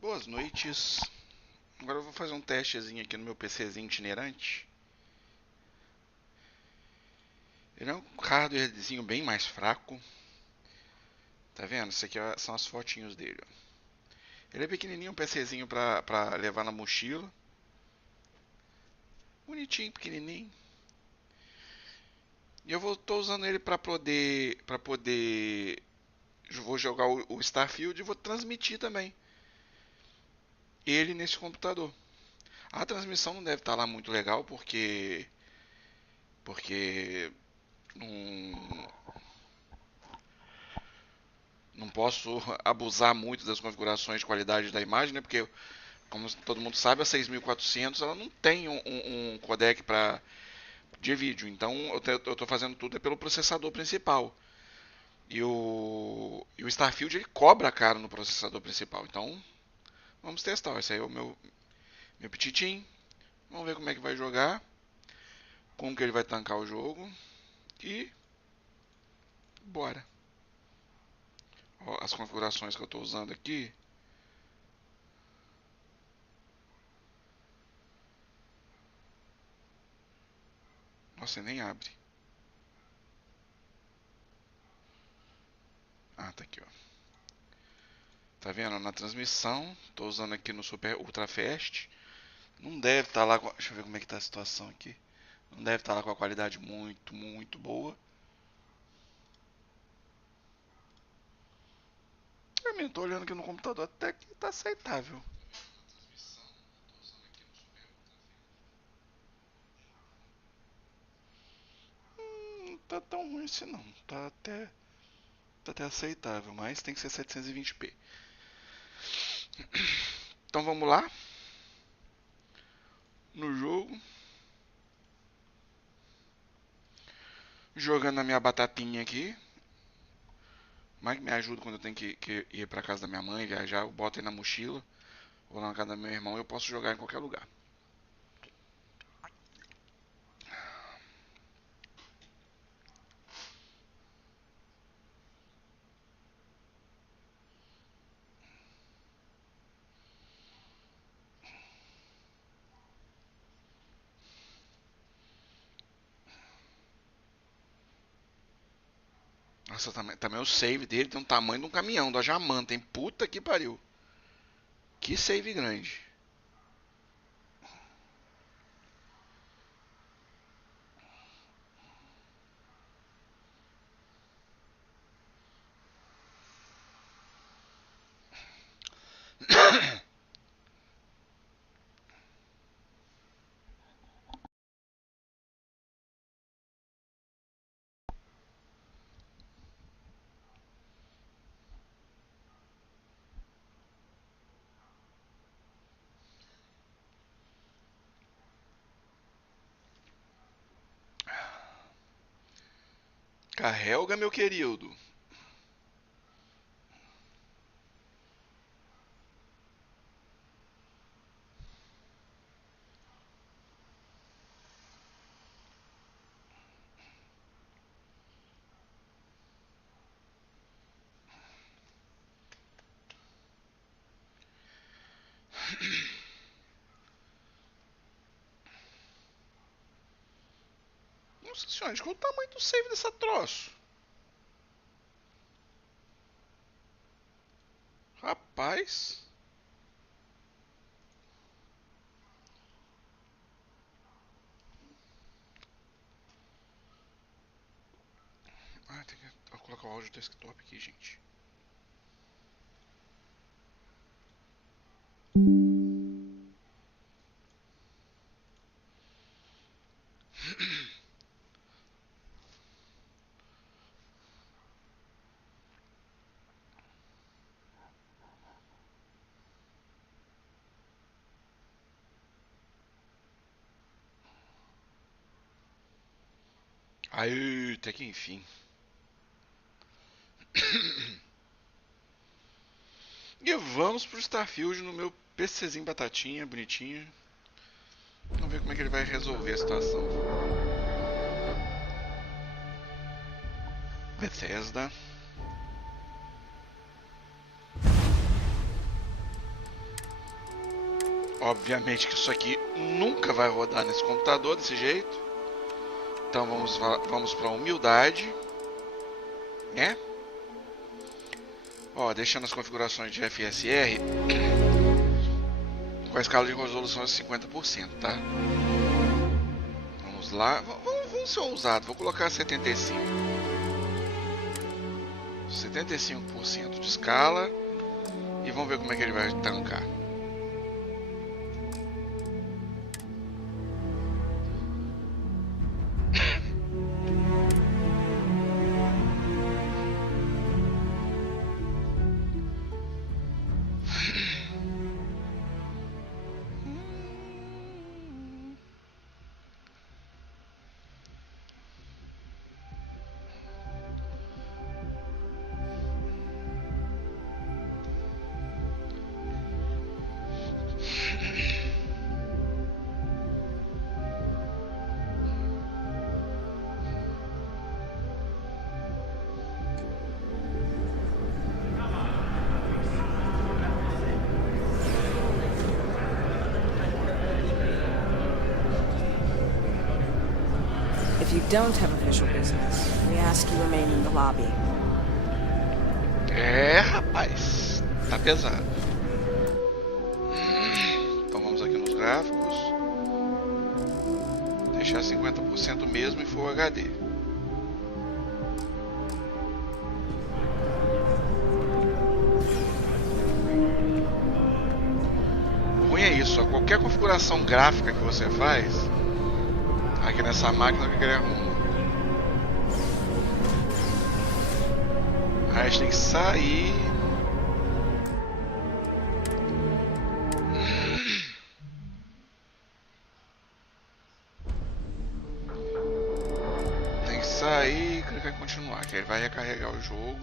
Boas noites. Agora eu vou fazer um testezinho aqui no meu PCzinho itinerante. Ele é um hardwarezinho bem mais fraco. Tá vendo? Isso aqui são as fotinhos dele. Ó. Ele é pequenininho, um PCzinho pra levar na mochila. Bonitinho, pequenininho. E eu tô usando ele pra poder. Vou jogar o Starfield e vou transmitir também. Ele nesse computador. A transmissão não deve estar lá muito legal porque não posso abusar muito das configurações de qualidade da imagem, né? Porque, como todo mundo sabe, a 6400 ela não tem um codec de vídeo. Então, eu estou fazendo tudo pelo processador principal. E o Starfield ele cobra caro no processador principal. Então, vamos testar. Esse aí é o meu petitinho. Vamos ver como é que vai jogar. Como que ele vai tancar o jogo. E bora. Ó, as configurações que eu estou usando aqui. Nossa, nem abre. Ah, tá aqui, ó. Tá vendo? Na transmissão, tô usando aqui no Super Ultra Fast. Não deve estar lá com... Deixa eu ver como é que tá a situação aqui. Não deve estar lá com a qualidade muito, muito boa. Eu tô olhando aqui no computador, até que tá aceitável. Não tá tão ruim assim não. Tá até aceitável, mas tem que ser 720p. Então vamos lá. No jogo. Jogando a minha batatinha aqui. Mas me ajuda quando eu tenho que ir pra casa da minha mãe, viajar. Eu boto aí na mochila. Vou lá na casa do meu irmão e eu posso jogar em qualquer lugar. Nossa, também o save dele tem um tamanho de um caminhão da Jamanta, hein? Puta que pariu. Que save grande. Carrega, meu querido. Nossa senhora, qual o tamanho do save dessa troço? Rapaz. Ah, tem que colocar o áudio desktop aqui, gente. Aí, até que enfim. E vamos pro Starfield no meu PCzinho batatinha, bonitinho. Vamos ver como é que ele vai resolver a situação. Bethesda. Obviamente que isso aqui nunca vai rodar nesse computador desse jeito. Então vamos para humildade, né? Ó, deixando as configurações de FSR com a escala de resolução de 50%, tá? Vamos lá, vamos ser ousado, vou colocar 75%. 75% de escala e vamos ver como é que ele vai tancar. If you don't have official business, we ask you remain in the lobby. É, rapaz, tá pesado. Então vamos aqui nos gráficos. Deixar 50% mesmo e Full HD. O ruim é isso, qualquer configuração gráfica que você faz aqui nessa máquina que ele arruma. Aí a gente tem que sair. Tem que sair e clicar em continuar, que aí vai recarregar o jogo.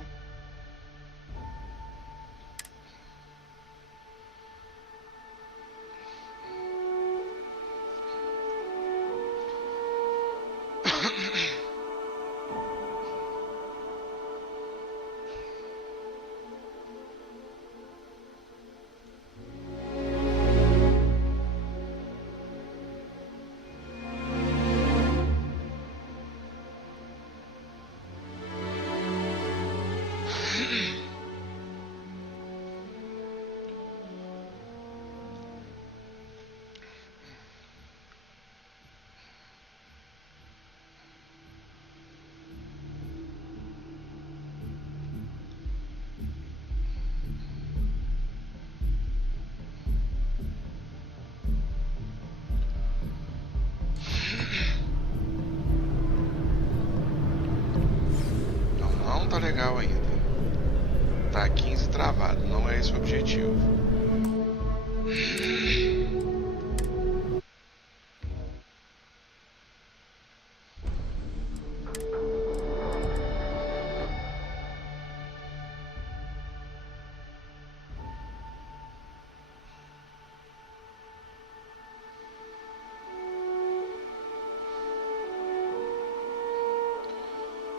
Não tá legal ainda. Tá 15 travado, não é esse o objetivo.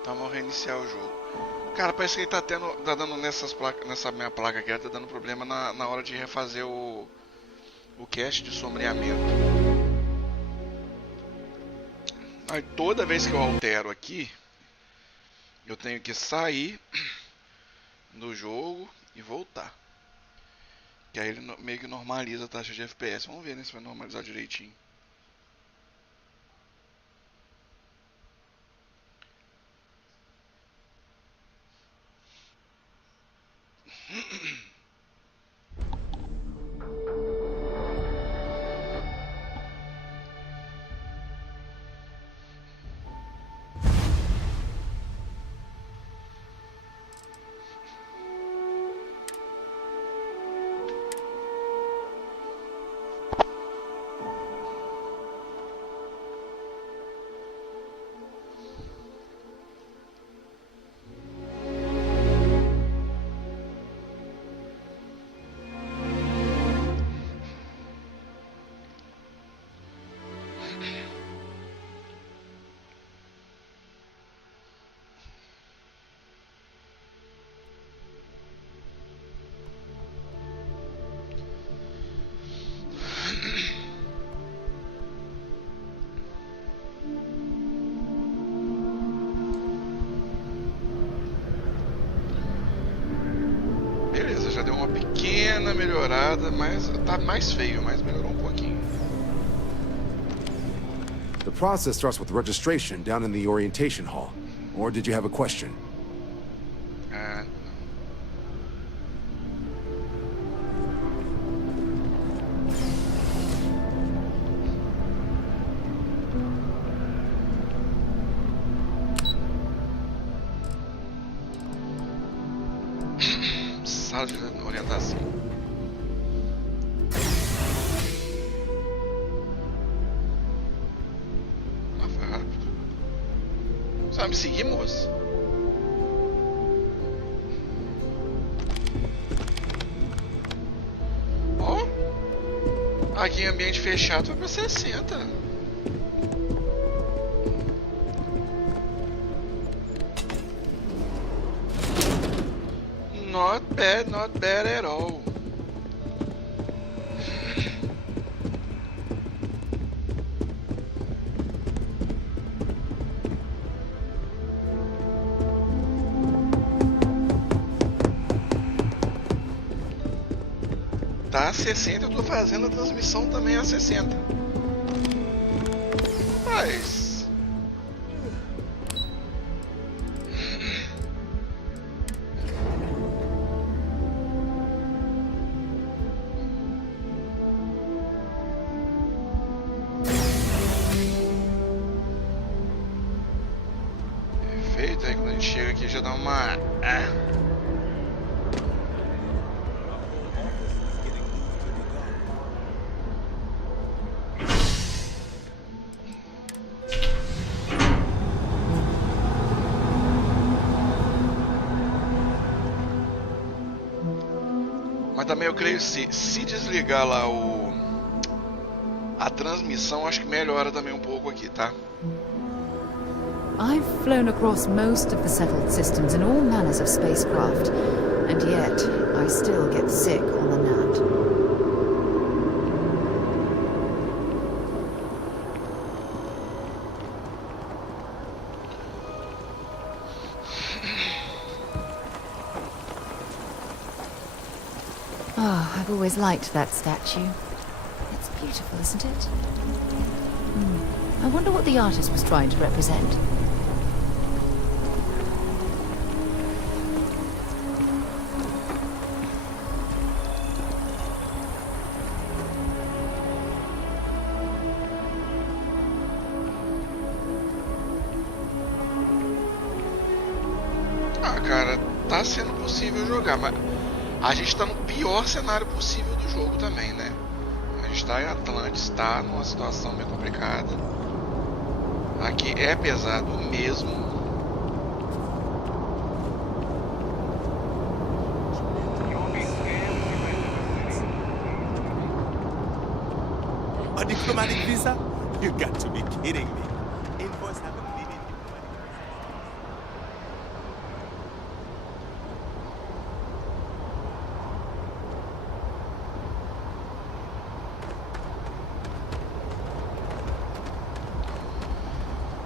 Então vamos reiniciar o jogo. Cara, parece que ele tá dando nessa minha placa aqui, tá dando problema na hora de refazer o cache de sombreamento. Aí toda vez que eu altero aqui, eu tenho que sair do jogo e voltar. Que aí ele meio que normaliza a taxa de FPS. Vamos ver, né, se vai normalizar direitinho. pequena melhorada, mas tá mais feio, mas melhorou um pouquinho. The process starts with registration down in the orientation hall. Or did you have a question? Sala de orientação. Ah, foi rápido. Você vai me seguir, moço? Ó. Aqui em ambiente fechado vai pra 60. Not bad at all. Tá a 60, eu tô fazendo a transmissão também a 60. Mas... Aí quando a gente chega aqui já dá uma... Mas também eu creio que se desligar lá a transmissão, acho que melhora também um pouco aqui, tá? I've flown across most of the settled systems in all manners of spacecraft, and yet I still get sick on the NAT. Oh, I've always liked that statue. It's beautiful, isn't it? I wonder what the artist was trying to represent. Ah, cara, tá sendo possível jogar, mas a gente tá no pior cenário possível do jogo também, né? A gente tá em Atlantis, tá numa situação meio complicada. Aqui é pesado mesmo. A diplomatic visa? You got to be kidding me. Invoice haven't needed diplomatic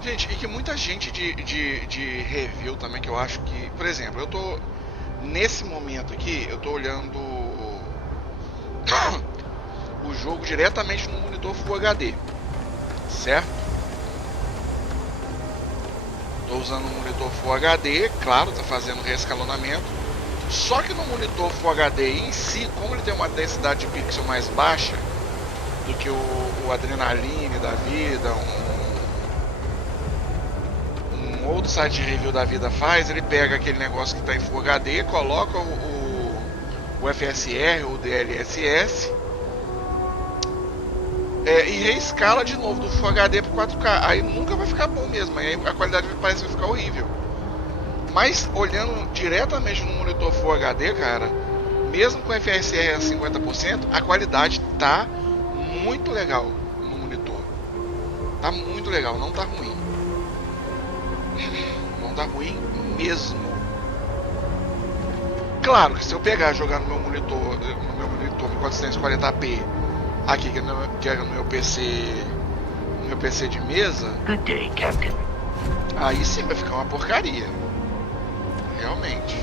Gente, e que muita gente de review também, que eu acho que... Por exemplo, eu tô... Nesse momento aqui, eu tô olhando o jogo diretamente no monitor Full HD, certo? Tô usando um monitor Full HD, claro, tá fazendo reescalonamento. Só que no monitor Full HD em si, como ele tem uma densidade de pixel mais baixa do que o Adrenaline da vida, um outro site de review da vida faz, ele pega aquele negócio que está em Full HD, coloca o FSR ou DLSS e reescala de novo do Full HD para 4K. Aí nunca vai ficar bom mesmo, aí a qualidade parece que vai ficar horrível. Mas olhando diretamente no monitor Full HD, cara, mesmo com FSR a 50%, a qualidade tá muito legal no monitor. Tá muito legal, não tá ruim. Não tá ruim mesmo. Claro que se eu pegar e jogar no meu monitor 440p aqui, que é no meu PC de mesa, Good day, Captain. aí sim vai ficar uma porcaria. Realmente.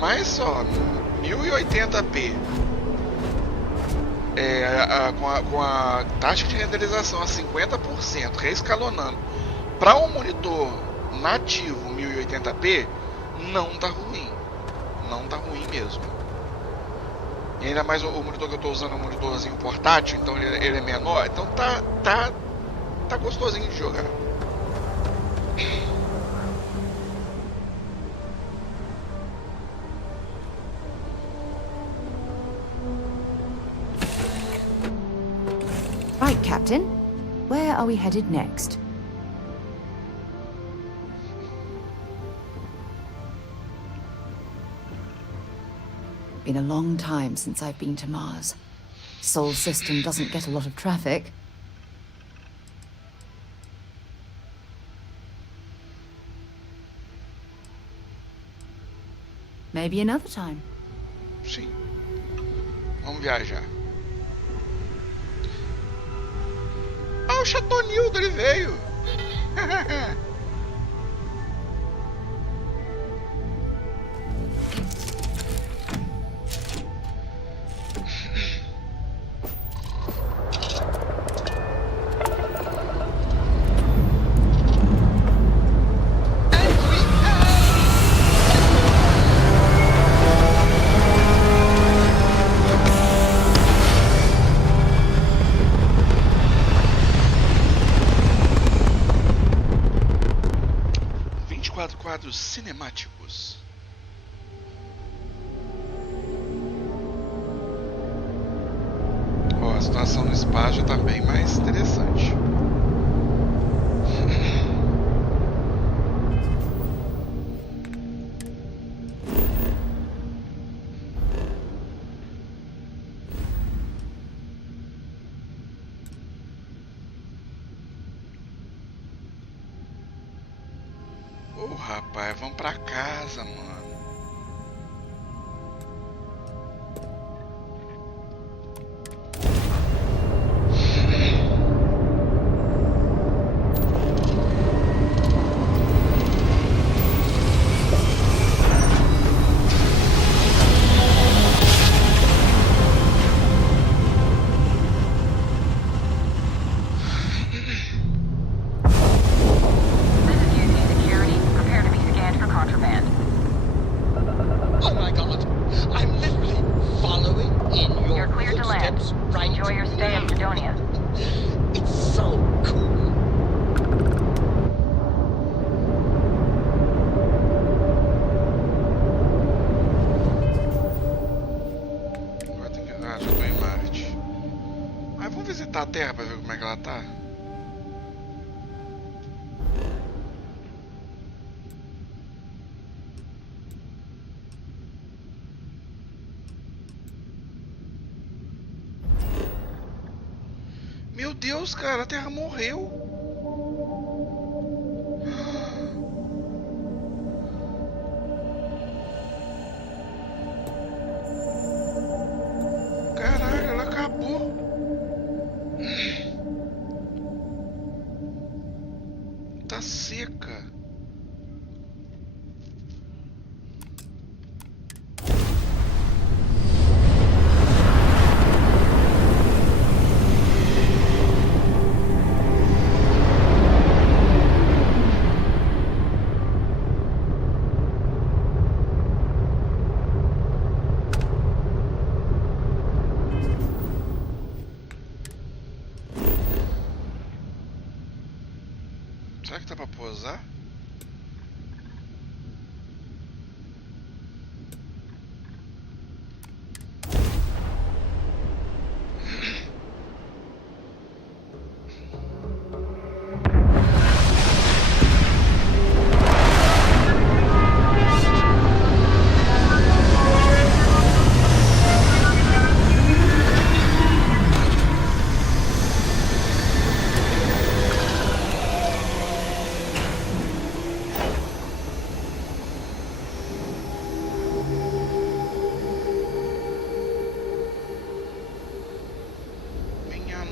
Mas só, 1080p. Com a taxa de renderização a 50%, reescalonando para um monitor nativo 1080p, não tá ruim. Não tá ruim mesmo. E ainda mais o monitor que eu tô usando é um monitorzinho portátil, então ele é menor, então tá gostosinho de jogar. Right, Captain. Where are we headed next? Been a long time since I've been to Mars. Sol system doesn't get a lot of traffic. Maybe another time. Sim. Vamos viajar. Ah, o Chatonildo, ele veio. Quadros cinemáticos. Ó, a situação no espaço já tá bem mais interessante. Ô, rapaz, vamos pra casa, mano. A Terra pra ver como é que ela tá. Meu Deus, cara, a Terra morreu. Caralho, ela acabou. Tá seca. Será que tá pra posar?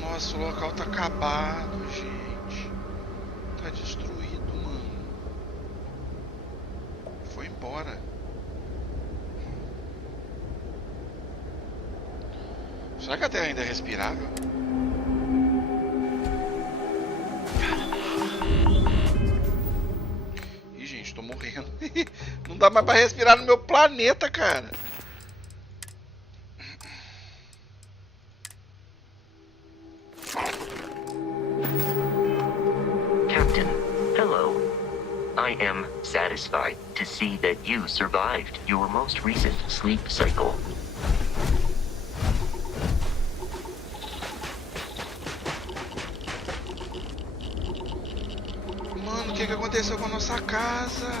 Nossa, o local tá acabado, gente. Tá destruído, mano. Foi embora. Será que a Terra ainda é respirável? Ih, gente, tô morrendo. Não dá mais pra respirar no meu planeta, cara. Captain, hello. I am satisfied to see that you survived your most recent sleep cycle. Mano, o que aconteceu com a nossa casa?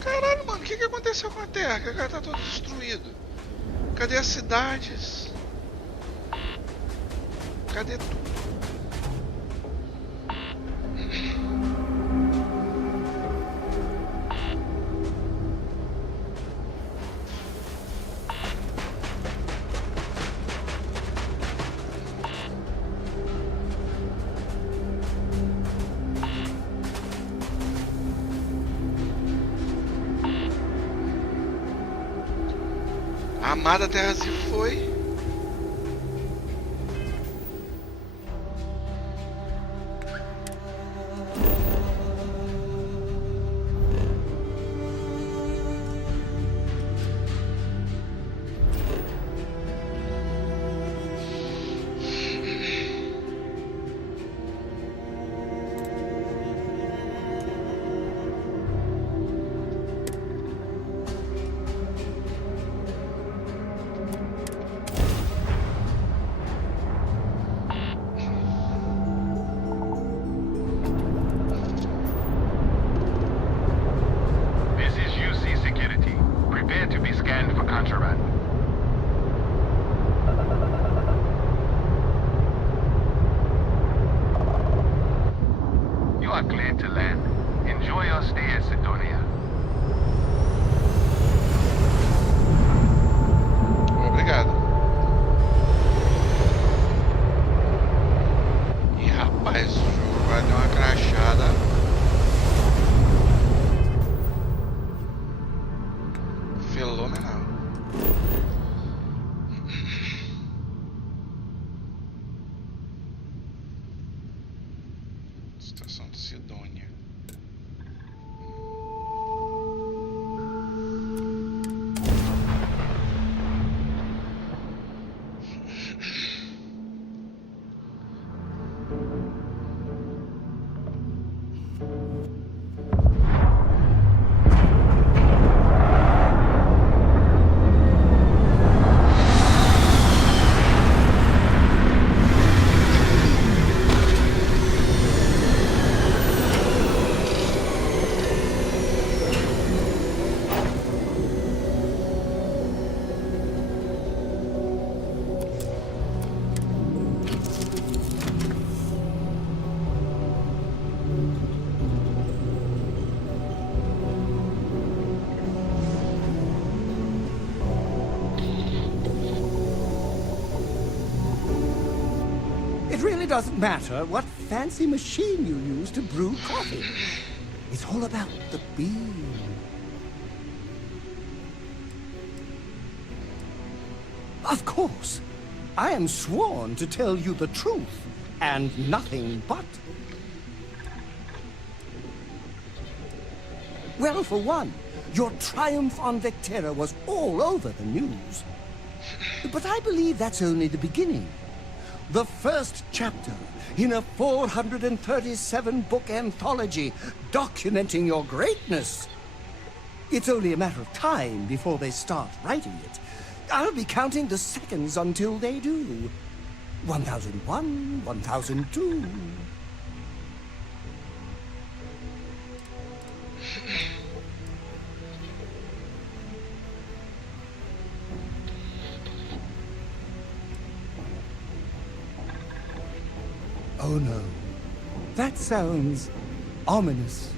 Caralho, mano, o que aconteceu com a Terra? Que ela tá todo destruído. Cadê as cidades? Cadê tudo? A amada Terra se foi. Obrigado. Ih, rapaz, o jogo vai dar uma crashada. Fenomenal. Estação de Sidônia. It really doesn't matter what fancy machine you use to brew coffee. It's all about the bean. Of course, I am sworn to tell you the truth and nothing but. Well, for one, your triumph on Vectera was all over the news. But I believe that's only the beginning. The first chapter in a 437-book anthology documenting your greatness. It's only a matter of time before they start writing it. I'll be counting the seconds until they do. 1001, 1002. Oh no, that sounds ominous.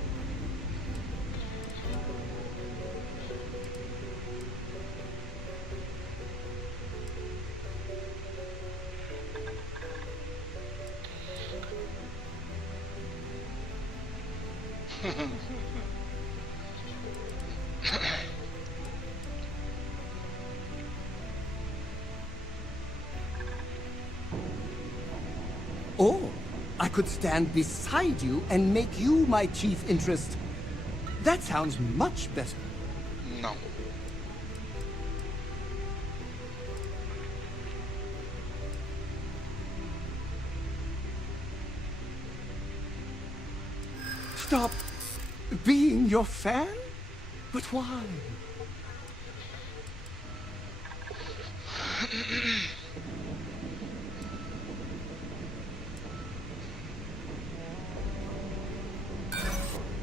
Or I could stand beside you and make you my chief interest. That sounds much better. Não. Stop being your fan? But why?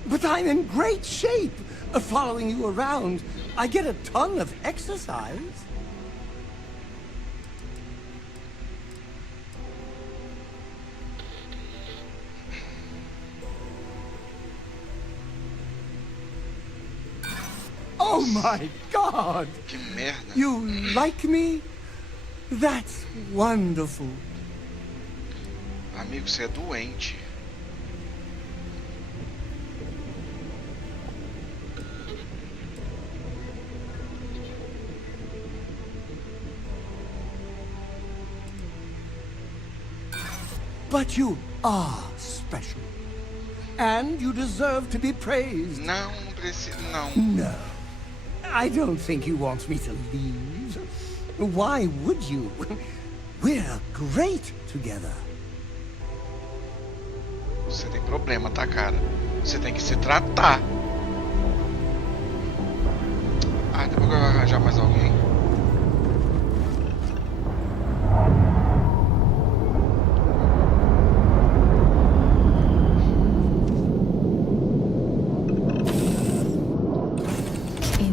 But I'm in great shape. Following you around, I get a ton of exercise. Oh my God! Que merda. You like me? That's wonderful. Amigo, você é doente. But you are special. And you deserve to be praised. Não, não precisa, não. No. I don't think you want me to leave. Why would you? We're great together. Você tem problema, tá, cara? Você tem que se tratar. Ah, depois eu vou arranjar mais alguém.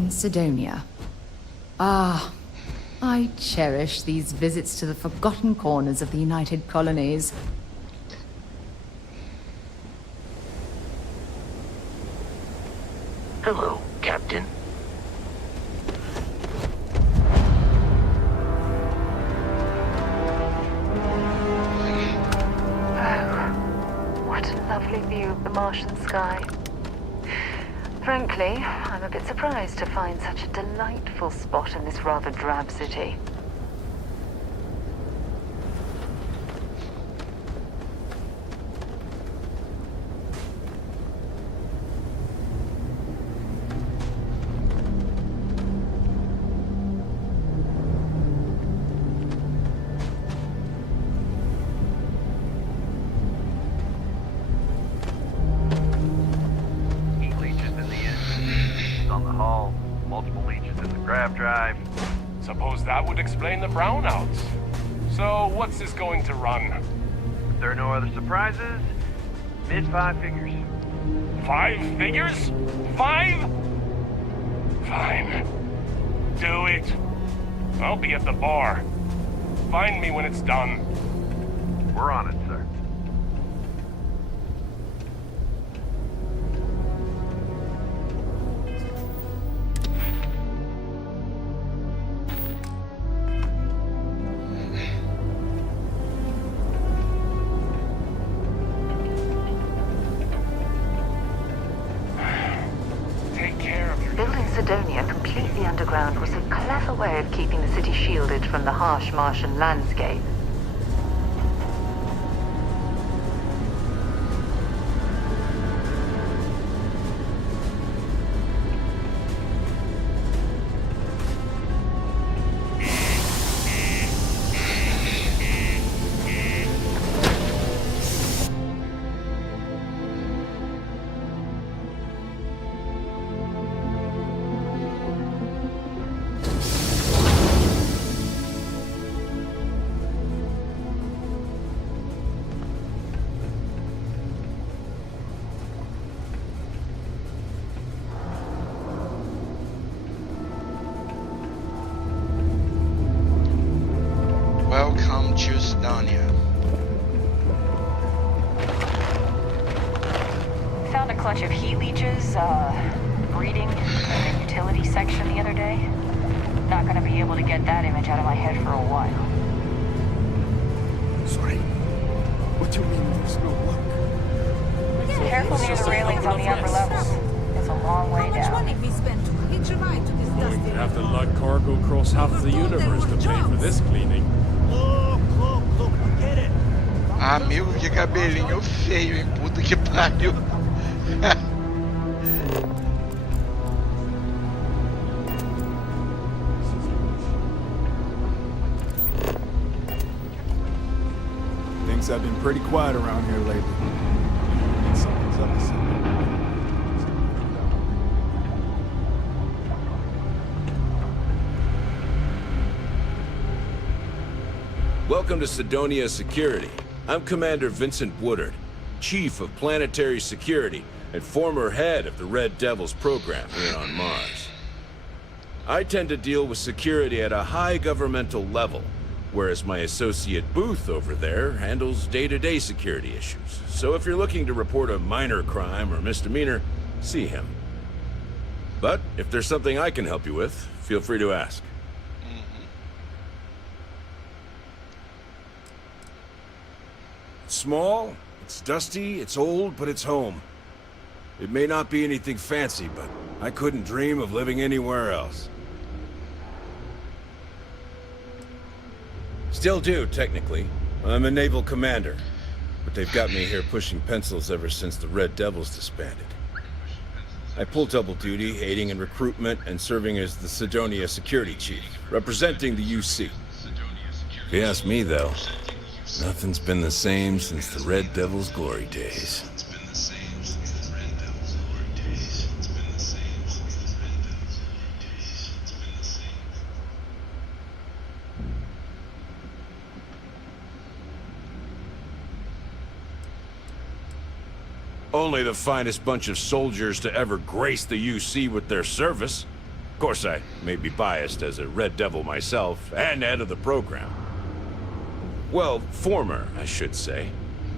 Sidonia. Ah, I cherish these visits to the forgotten corners of the United Colonies. Hello, Captain. Oh, what a lovely view of the Martian sky. Frankly, I'm a bit surprised to find such a delightful spot in this rather drab city. Suppose that would explain the brownouts. So, what's this going to run? If there are no other surprises, mid-5 figures. 5 figures? 5? Fine. Do it. I'll be at the bar. Find me when it's done. We're on it, sir. Sidonia completely underground was a clever way of keeping the city shielded from the harsh Martian landscape. found a clutch of heat leeches, breeding in the utility section the other day. Not gonna be able to get that image out of my head for a while. Sorry. What do you mean there's no luck? Careful near the railings on the upper levels. It's a long way down. Going to have to lug cargo across half of the universe to pay for this cleaning. Look, get it. Amigo, que cabelinho feio, hein? Puta que pariu. Things have been pretty quiet around here lately. Something's up to something. Welcome to Sidonia Security. I'm Commander Vincent Woodard, Chief of Planetary Security and former head of the Red Devils program here on Mars. I tend to deal with security at a high governmental level, whereas my associate Booth over there handles day-to-day security issues. So if you're looking to report a minor crime or misdemeanor, see him. But if there's something I can help you with, feel free to ask. It's small, it's dusty, it's old, but it's home. It may not be anything fancy, but I couldn't dream of living anywhere else. Still do, technically. I'm a naval commander. But they've got me here pushing pencils ever since the Red Devils disbanded. I pull double duty, aiding in recruitment and serving as the Sidonia Security Chief, representing the UC. If you ask me, though, nothing's been the same since the Red Devils' glory days. Only the finest bunch of soldiers to ever grace the UC with their service. Of course, I may be biased as a Red Devil myself, and head of the program. Well, former, I should say.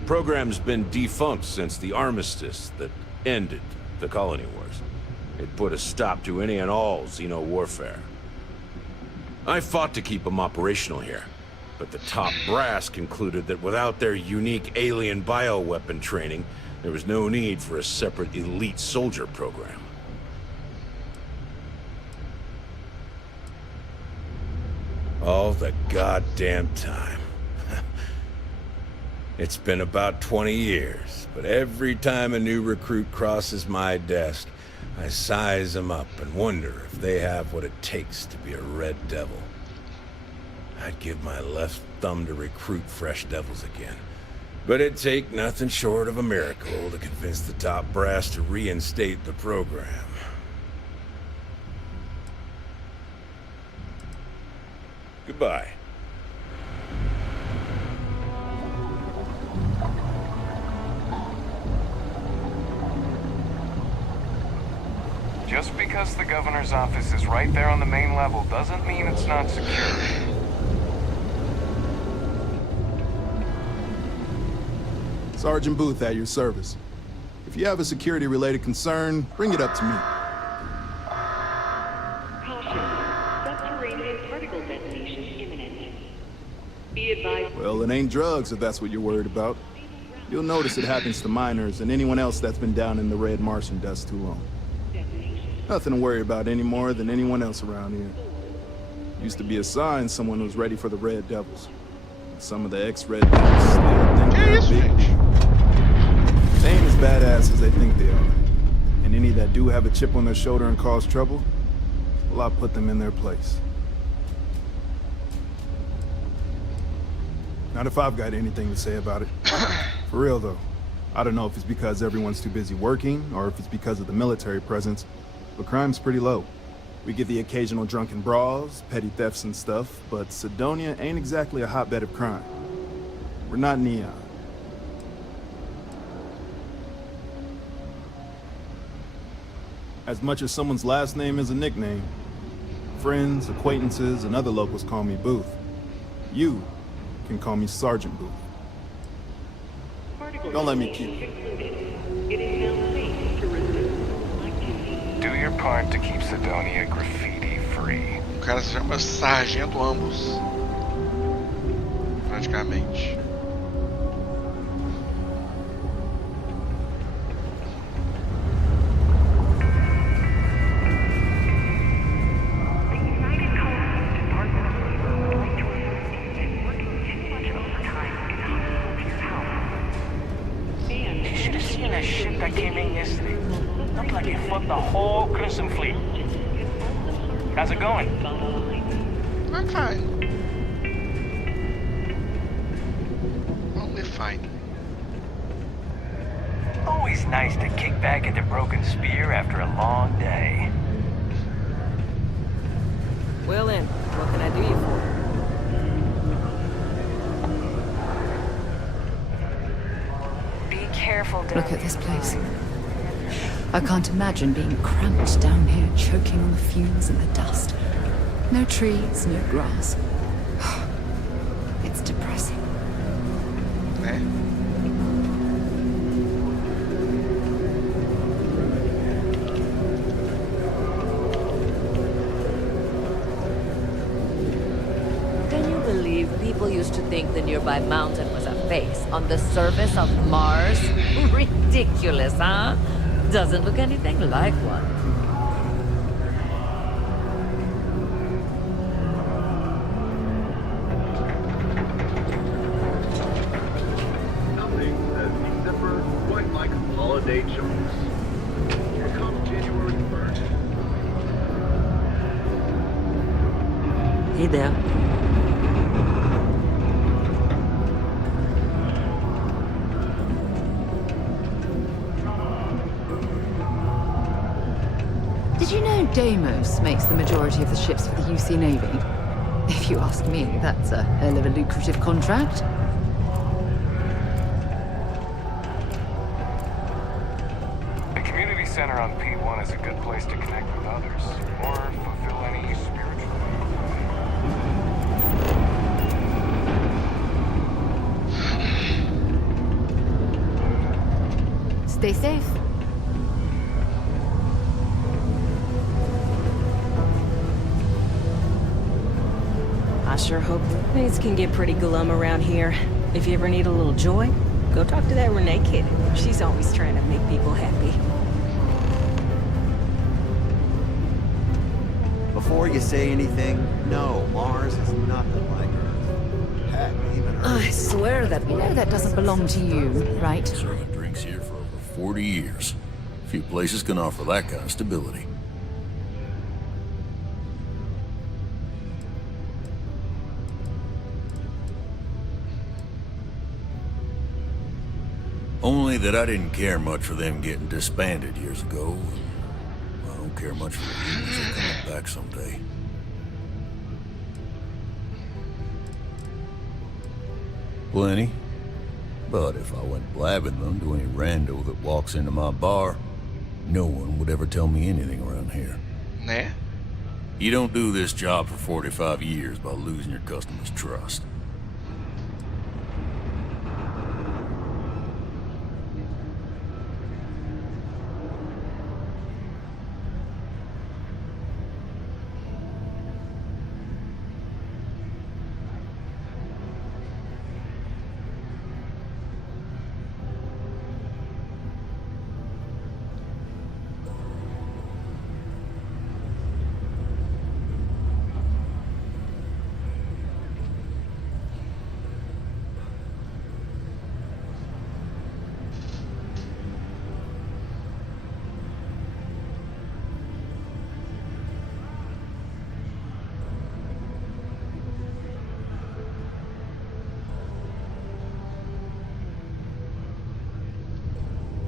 Program's been defunct since the armistice that ended the colony wars. It put a stop to any and all Xeno warfare. I fought to keep them operational here, but the top brass concluded that without their unique alien bioweapon training, there was no need for a separate elite soldier program. All the goddamn time. It's been about 20 years, but every time a new recruit crosses my desk, I size them up and wonder if they have what it takes to be a Red Devil. I'd give my left thumb to recruit fresh devils again. But it'd take nothing short of a miracle to convince the top brass to reinstate the program. Goodbye. Just because the governor's office is right there on the main level doesn't mean it's not secure. Sergeant Booth at your service. If you have a security-related concern, bring it up to me. Caution. Subterranean particle detonation imminent. Be advised. Well, it ain't drugs if that's what you're worried about. You'll notice it happens to miners and anyone else that's been down in the red Martian dust too long. Nothing to worry about any more than anyone else around here. Used to be assigned someone who's ready for the Red Devils. Some of the ex-Red Devils still think they're a big deal. They ain't as badass as they think they are. And any that do have a chip on their shoulder and cause trouble, well, I'll put them in their place. Not if I've got anything to say about it. For real, though. I don't know if it's because everyone's too busy working, or if it's because of the military presence, but crime's pretty low. We get the occasional drunken brawls, petty thefts and stuff, but Sidonia ain't exactly a hotbed of crime. We're not Neon. As much as someone's last name is a nickname, friends, acquaintances, and other locals call me Booth. You can call me Sergeant Booth. Don't let me keep you. It is now safe part to keep Sidonia graffiti free. O cara se chama Sargento Ambos. Praticamente. How's it going? I'm fine. Only fine. Always nice to kick back at the Broken Spear after a long day. Well then, what can I do you for? Be careful, Look at this place. I can't imagine being cramped down here, choking on the fumes and the dust. No trees, no grass. It's depressing. Eh? Can you believe people used to think the nearby mountain was a face on the surface of Mars? Ridiculous, huh? Doesn't look anything like one. Nothing says December quite like holiday chores. Here comes January 1st. Hey there. Did you know Deimos makes the majority of the ships for the UC Navy? If you ask me, that's a hell of a lucrative contract. The community center on P1 is a good place to connect with others, or fulfill any spiritual. Stay safe. I sure hope things can get pretty glum around here. If you ever need a little joy, go talk to that Renee kid. She's always trying to make people happy. Before you say anything, no, Mars is nothing like Earth. Heck, even Earth. I swear that you know that doesn't belong to you, right? Serving drinks here for over 40 years. Few places can offer that kind of stability. Only that I didn't care much for them getting disbanded years ago. I don't care much for the humans that coming back someday. Plenty. But if I went blabbing them to any rando that walks into my bar, no one would ever tell me anything around here. Nah. You don't do this job for 45 years by losing your customers' trust.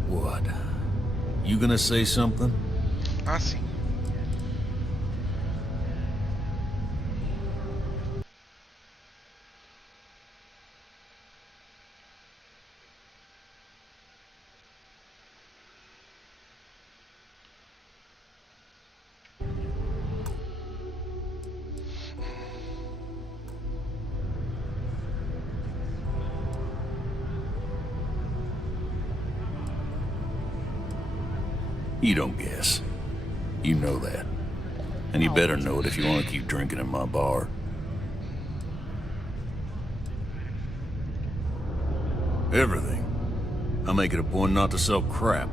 What? You gonna say something? Ah, sim. You don't guess. You know that. And you better know it if you want to keep drinking in my bar. Everything. I make it a point not to sell crap.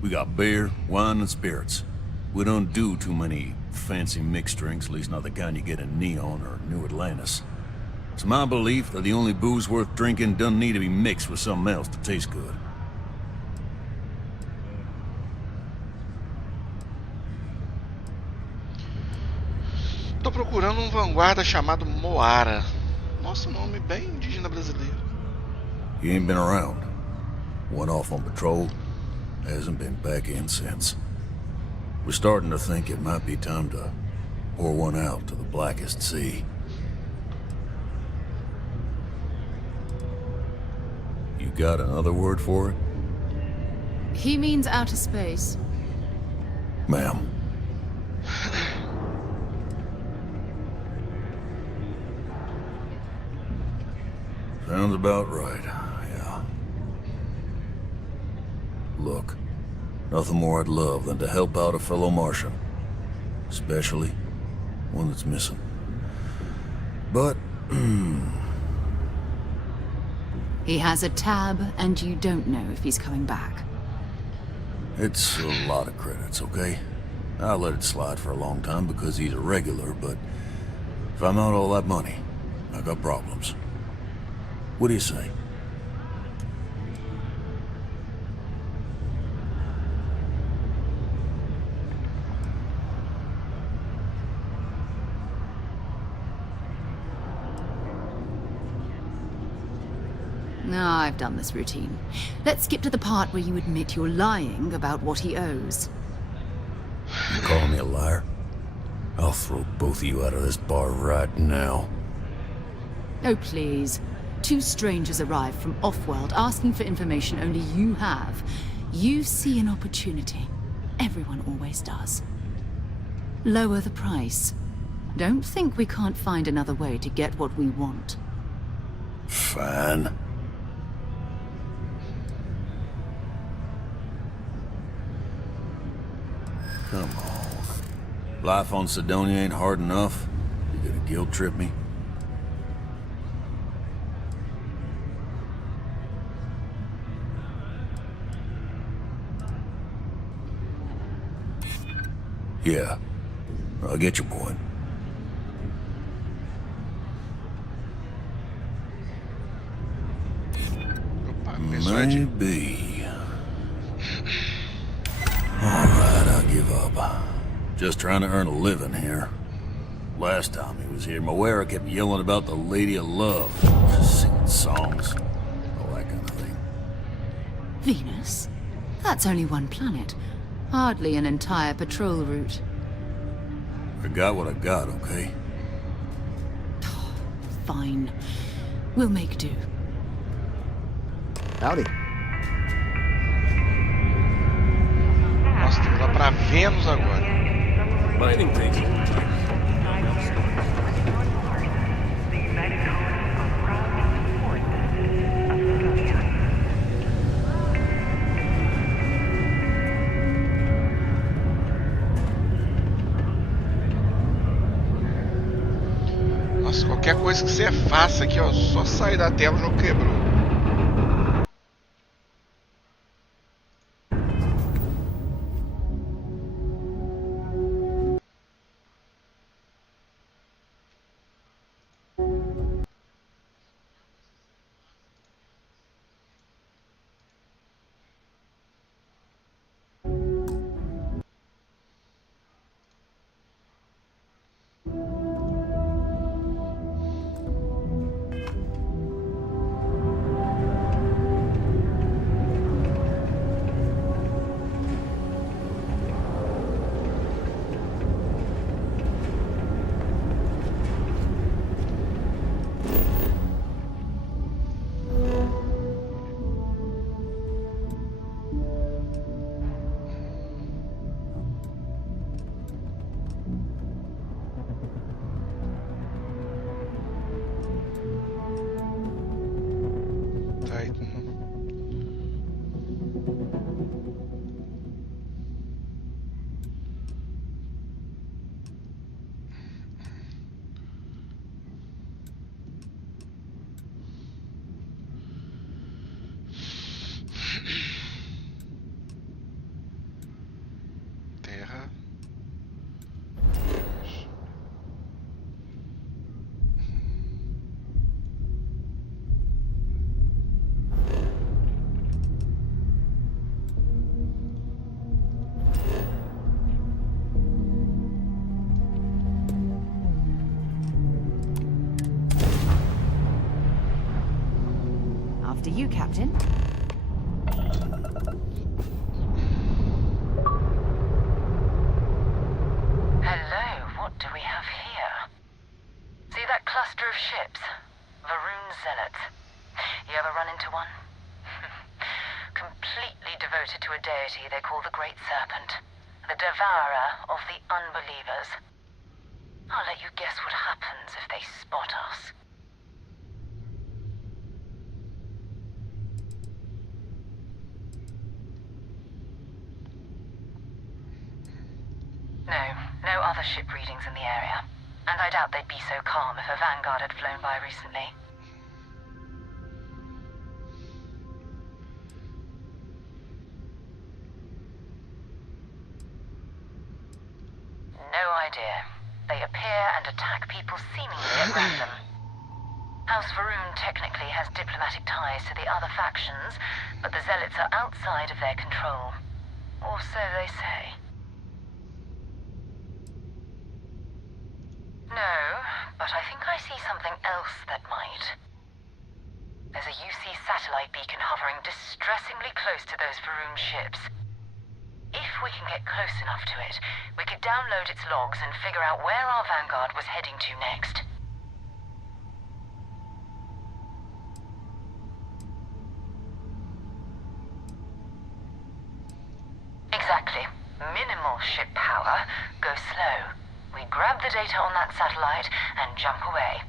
We got beer, wine, and spirits. We don't do too many fancy mixed drinks, at least not the kind you get in Neon or New Atlantis. It's my belief that the only booze worth drinking doesn't need to be mixed with something else to taste good. Tô procurando vanguarda chamado Moara. Nossa, nome bem indígena brasileiro. He ain't been around. Went off on patrol. Hasn't been back in since. We're starting to think it might be time to pour one out to the blackest sea. You got another word for it? He means outer space. Ma'am. Sounds about right, yeah. Look, nothing more I'd love than to help out a fellow Martian. Especially one that's missing. But, He has a tab, and you don't know if he's coming back. it's a lot of credits, okay? I let it slide for a long time because he's a regular, but if I'm out all that money, I got problems. What do you say? No, I've done this routine. Let's skip to the part where you admit you're lying about what he owes. You call me a liar? I'll throw both of you out of this bar right now. Oh, please. Two strangers arrive from off-world asking for information only you have. You see an opportunity. Everyone always does. Lower the price. Don't think we can't find another way to get what we want. Fine. Come on. Life on Sidonia ain't hard enough. You gonna guilt trip me? Yeah, I get your point. Maybe. Alright, I'll give up. Just trying to earn a living here. Last time he was here, Memória kept yelling about the Lady of Love. Singing songs. All that kind of thing. Venus? That's only one planet. Hardly an entire patrol route. I got what I got, okay? Fine. We'll make do. Howdy. Nossa, tem que ir lá pra Vênus agora. Mining takes a long time. Nossa, qualquer coisa que você faça aqui, ó, só sair da tela o jogo quebrou. you, Captain. Hello, what do we have here? See that cluster of ships? Varun Zealots. You ever run into one? Completely devoted to a deity they call the Great Serpent. The devourer of the unbelievers. I'll let you guess what happens if they spot us. No other ship readings in the area. And I doubt they'd be so calm if a Vanguard had flown by recently. No idea. They appear and attack people seemingly at random. House Varun technically has diplomatic ties to the other factions, but the Zealots are outside of their control. Or so they say. No, but I think I see something else that might. There's a UC satellite beacon hovering distressingly close to those Varun ships. If we can get close enough to it, we could download its logs and figure out where our Vanguard was heading to next. Exactly. Minimal ship power. Go slow. We grab the data on that satellite and jump away.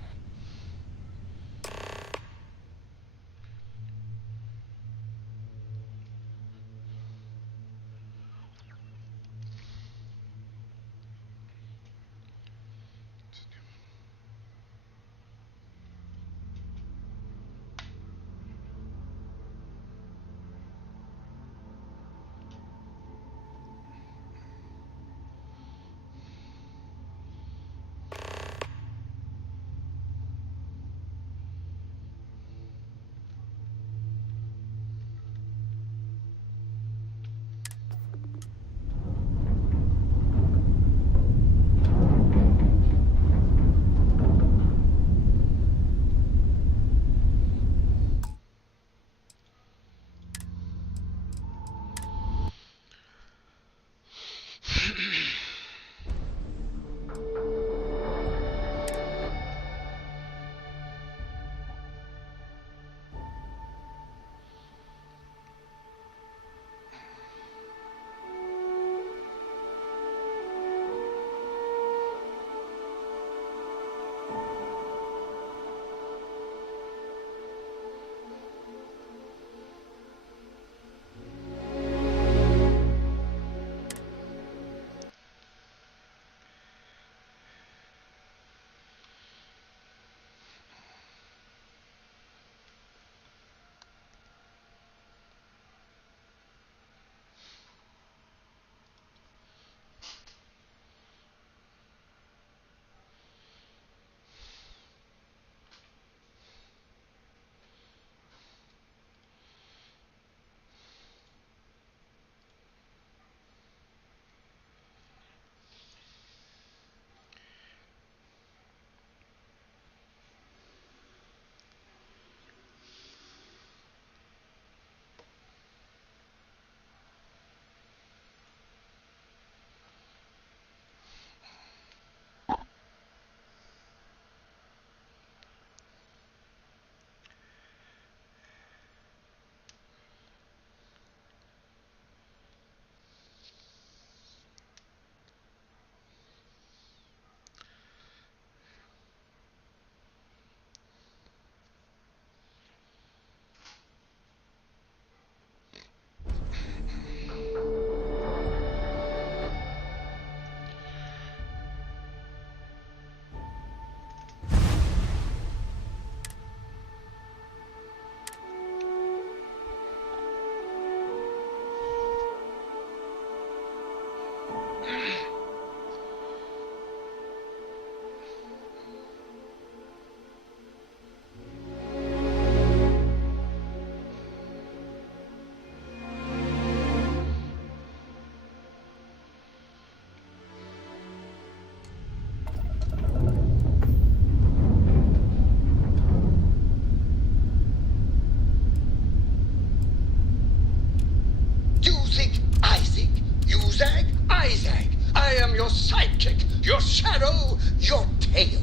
zag, I zag. I am your sidekick, your shadow, your tail.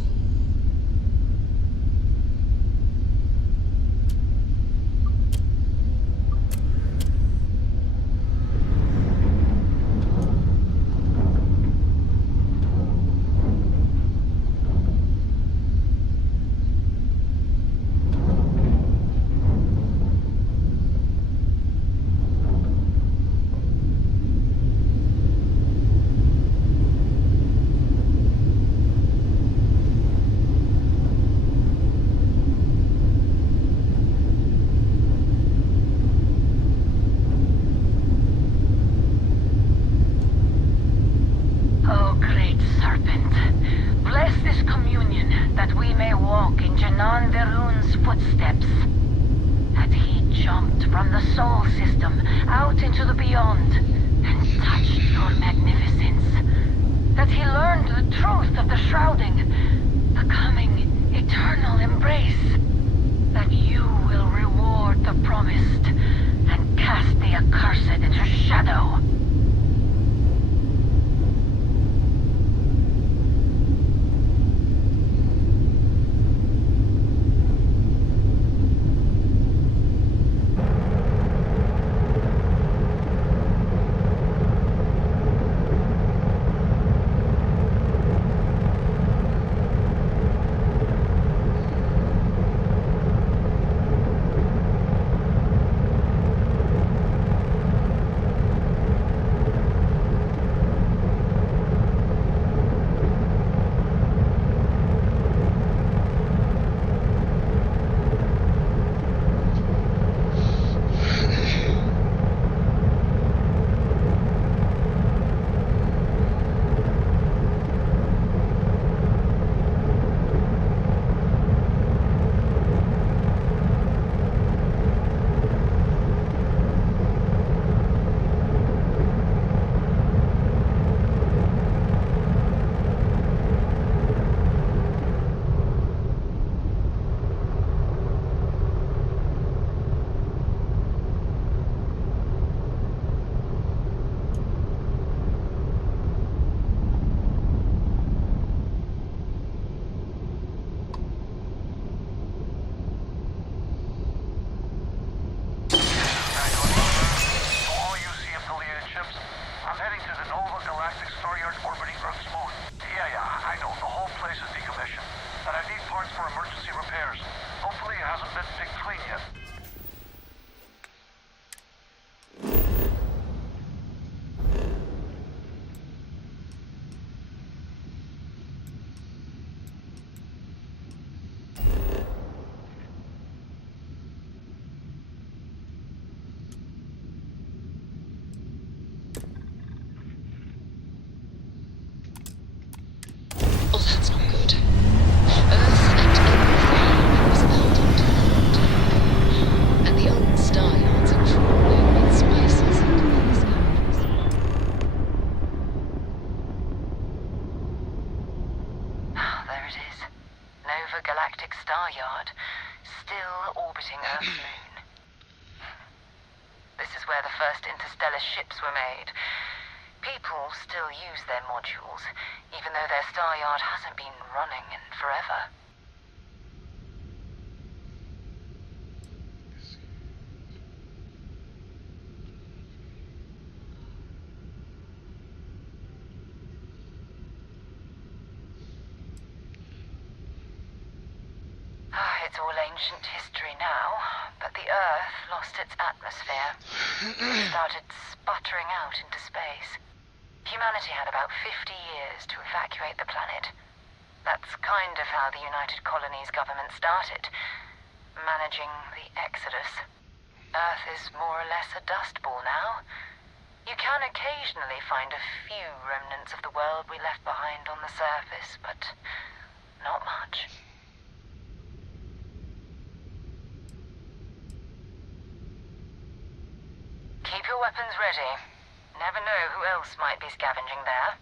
It's all ancient history now, but the Earth lost its atmosphere. It started sputtering out into space. Humanity had about 50 years to evacuate the planet. That's kind of how the United Colonies government started, managing the exodus. Earth is more or less a dust ball now. You can occasionally find a few remnants of the world we left behind on the surface, but not much. Keep your weapons ready. Never know who else might be scavenging there.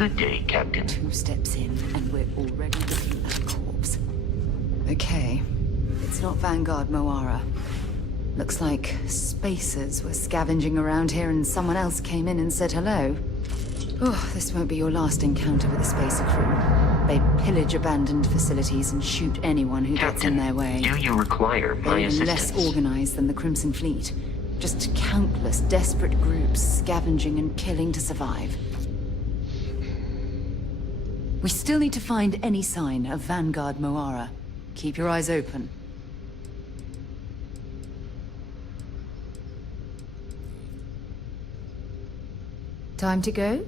Good day, Captain. 2 steps in, and we're already looking at a corpse. Okay. It's not Vanguard Moara. Looks like spacers were scavenging around here and someone else came in and said hello. Oh, this won't be your last encounter with a spacer crew. They pillage abandoned facilities and shoot anyone who gets in their way. Do you require my They're even assistance? less organized than the Crimson Fleet. Just countless desperate groups scavenging and killing to survive. We still need to find any sign of Vanguard Moara. Keep your eyes open. Time to go?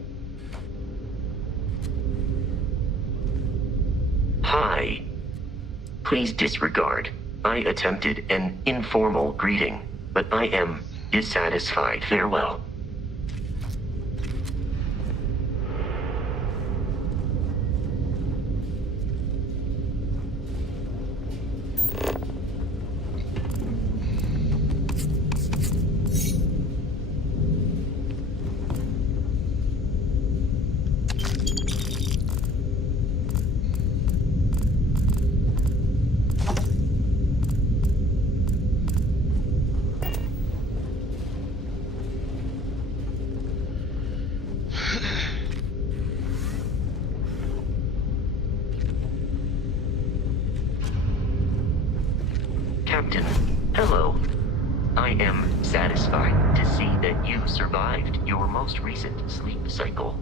Hi. Please disregard. I attempted an informal greeting, but I am dissatisfied. Farewell. Captain, hello. I am satisfied to see that you survived your most recent sleep cycle.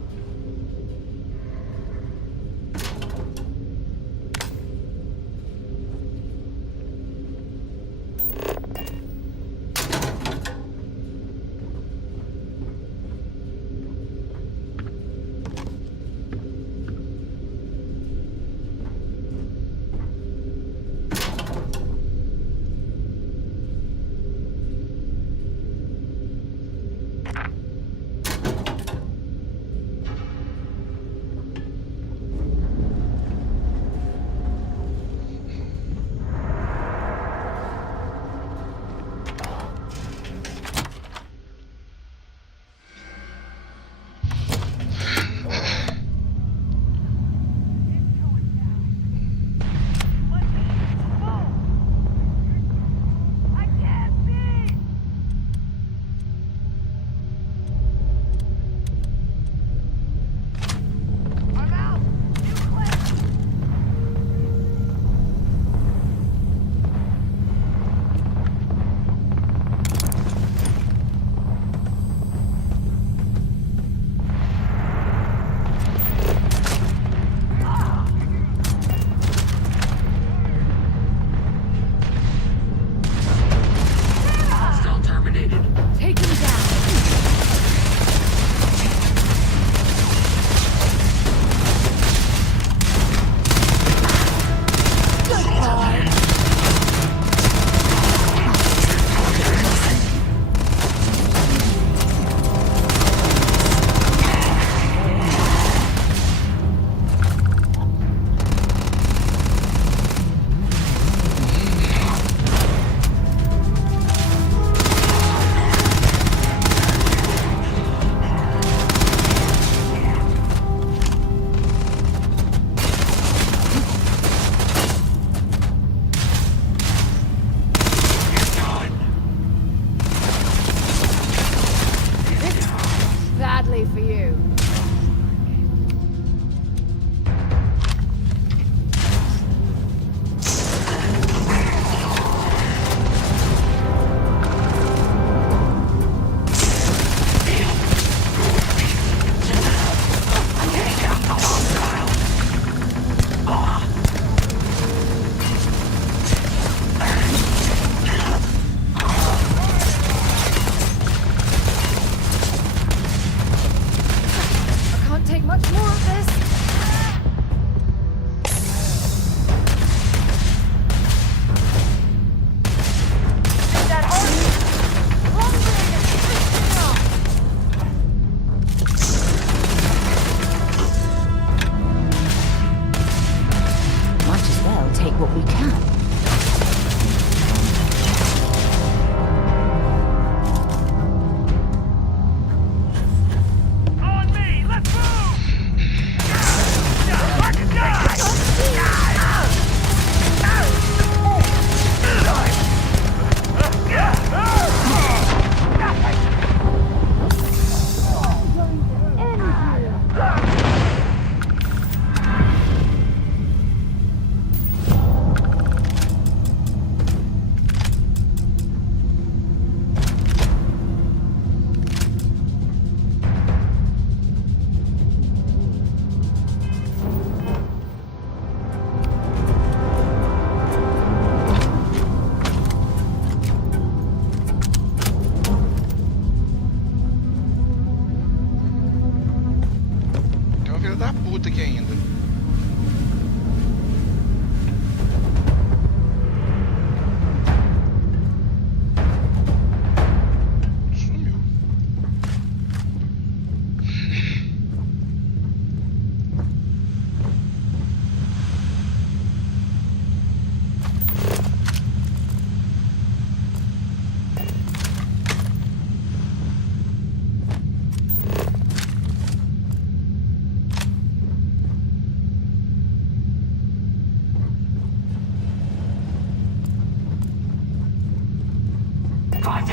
And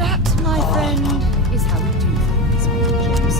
that, my friend, is how we do things, Mr. James.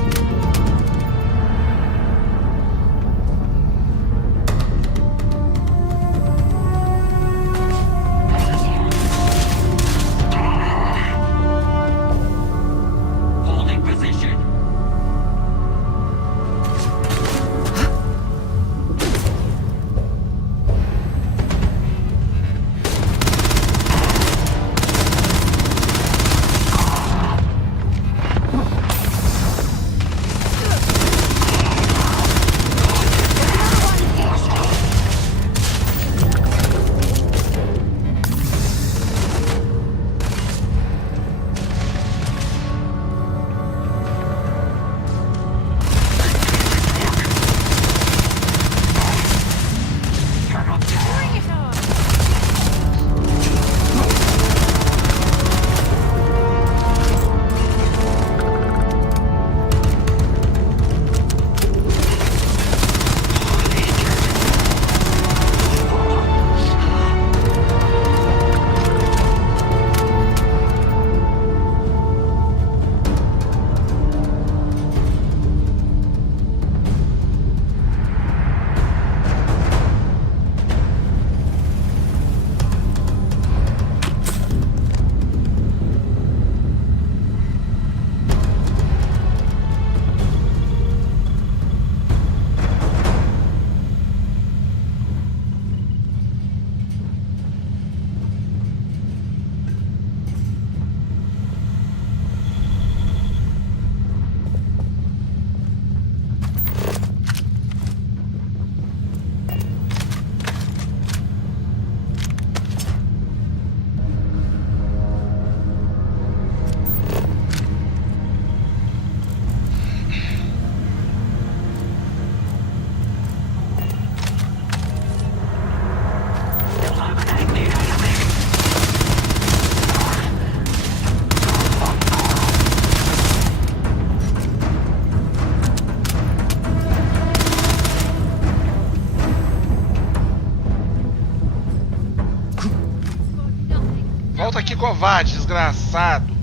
Volta aqui, covarde, desgraçado.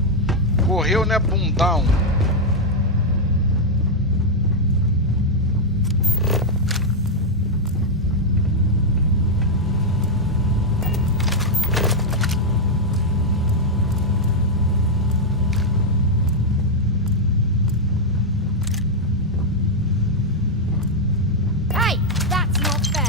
Correu, né, bundão? Hey, that's not fair.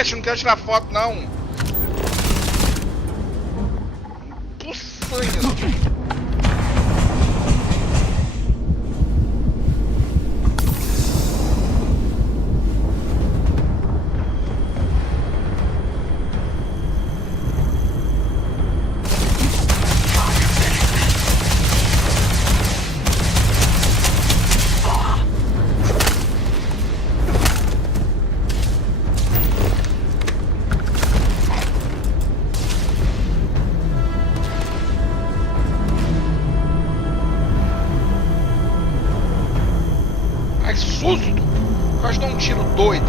cacete, não quero tirar foto, não. Puçanha. Quase dá um tiro doido.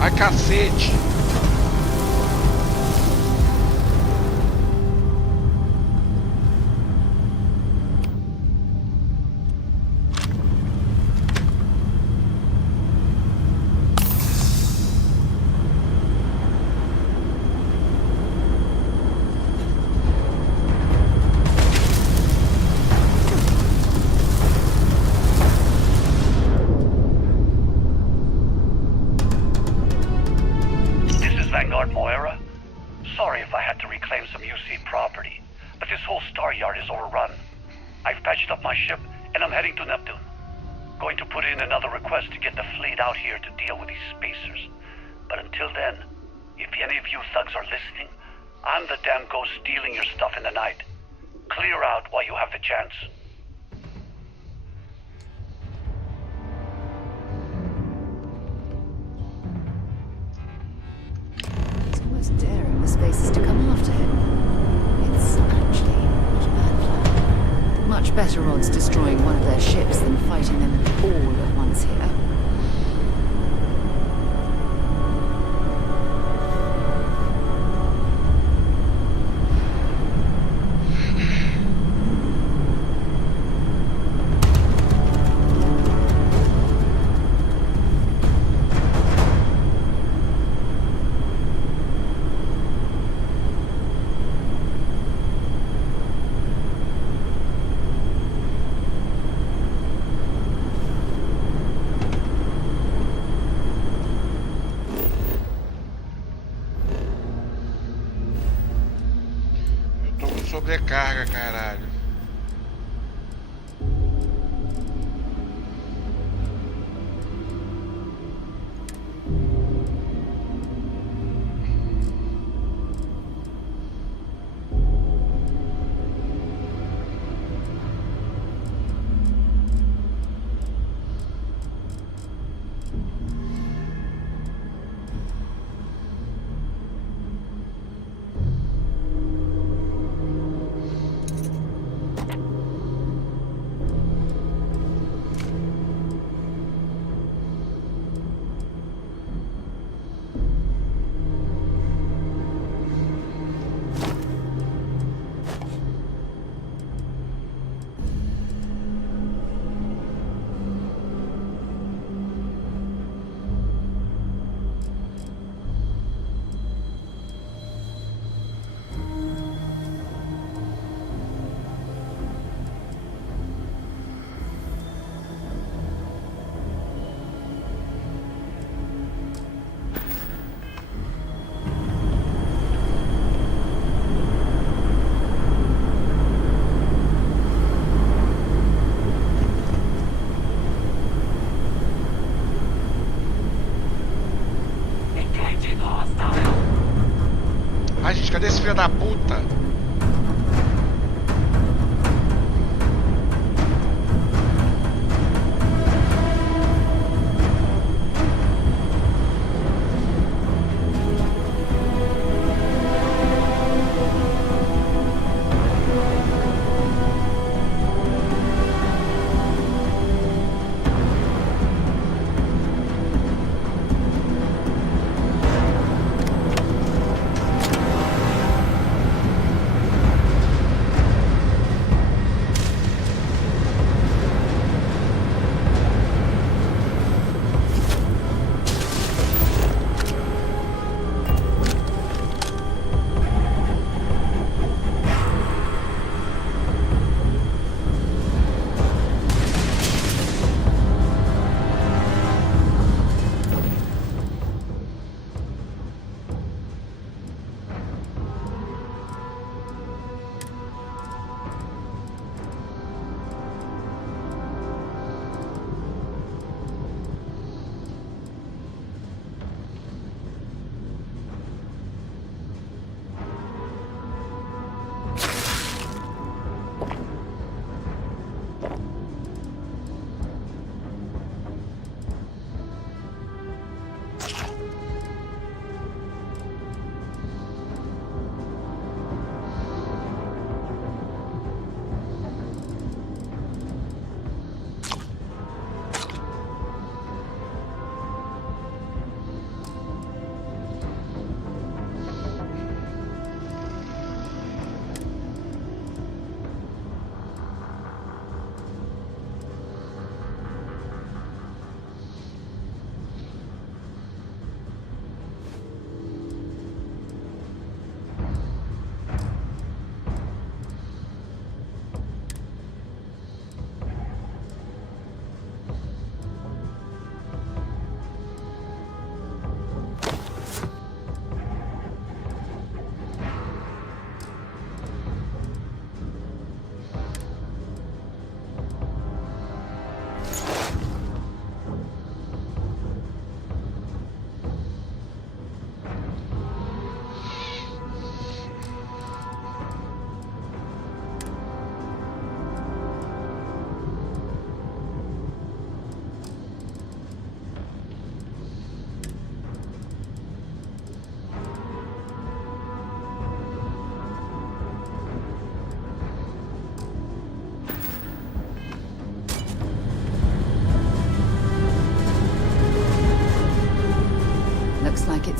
Ai, cacete. Spaces to come after him. It's actually not a bad plan. Much better odds destroying one of their ships than fighting them all at once here. Sobrecarga, caralho. Ai, gente, cadê esse filho da puta?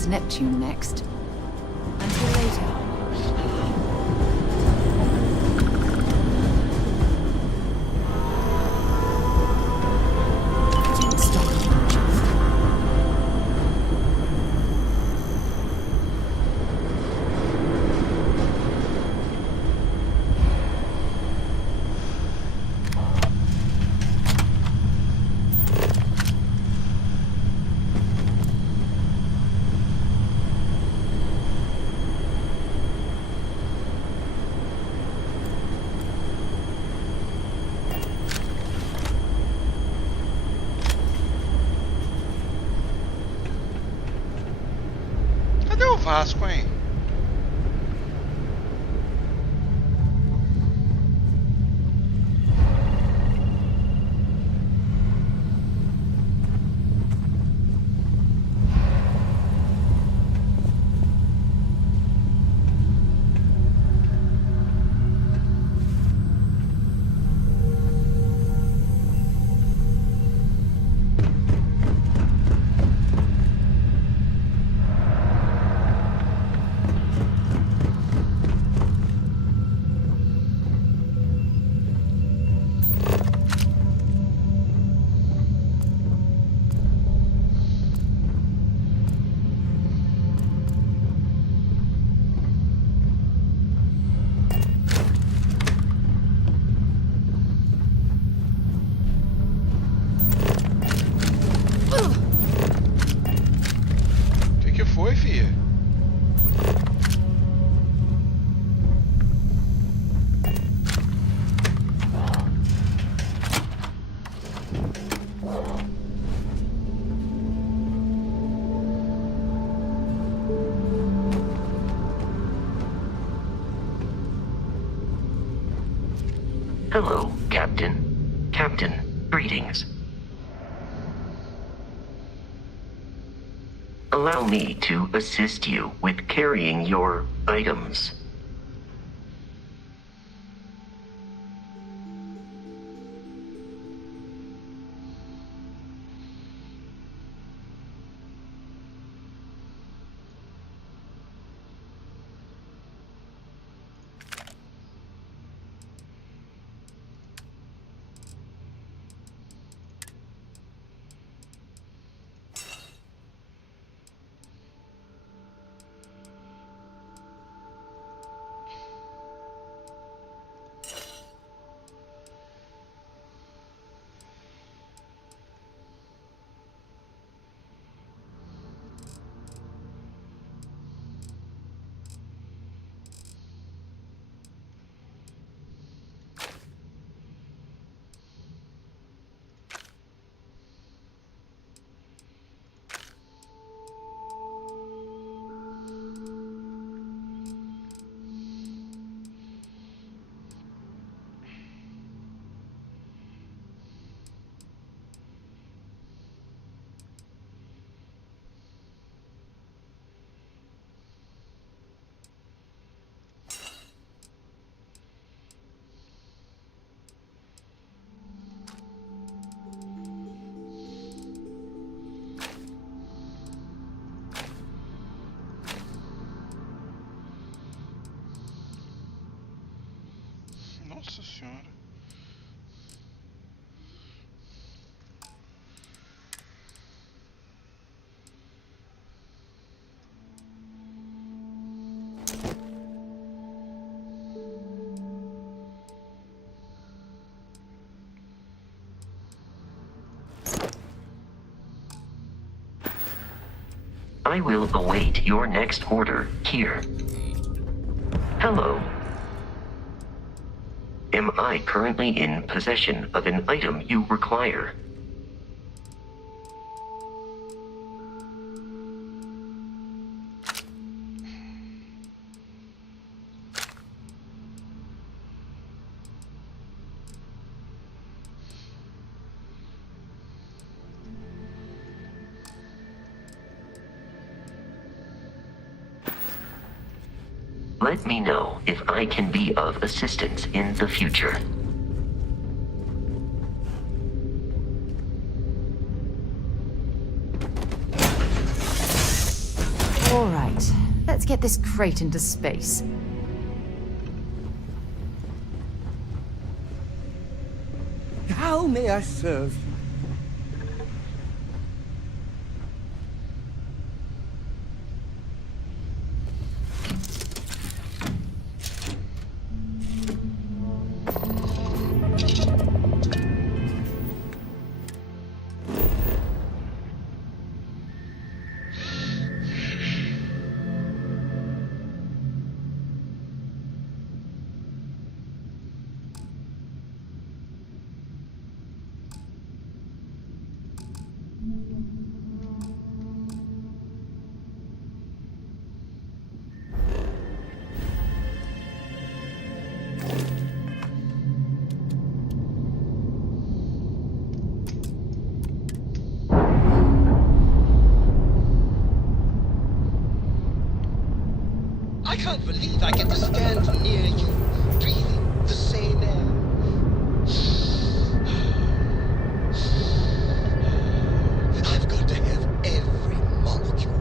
to Neptune next. Until later. Don't stop. Cadê o Vasco, hein? Que foi, filha? Hello, Captain. Captain, greetings. Allow me to assist you with carrying your items. Nossa senhora. I will await your next order here. Hello. Am I currently in possession of an item you require? Let me know if I can be of assistance in the future. get this crate into space. How may I serve you? I can't believe I get to stand near you, breathing the same air. I've got to have every molecule.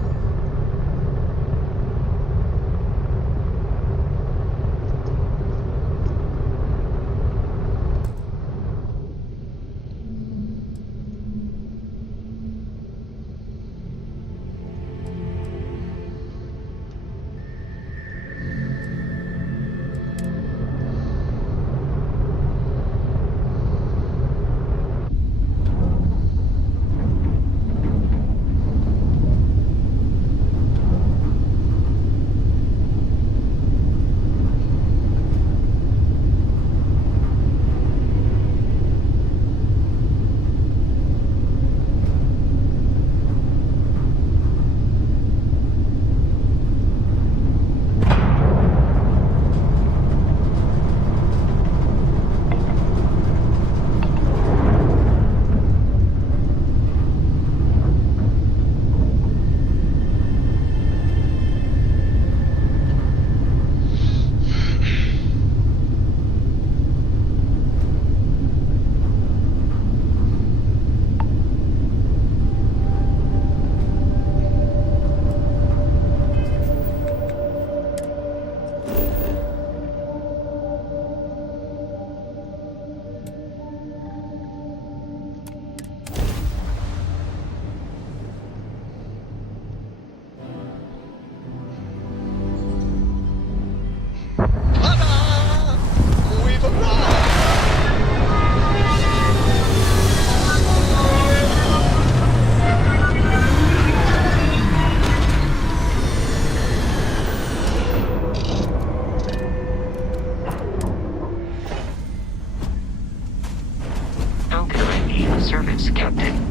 Service, Captain.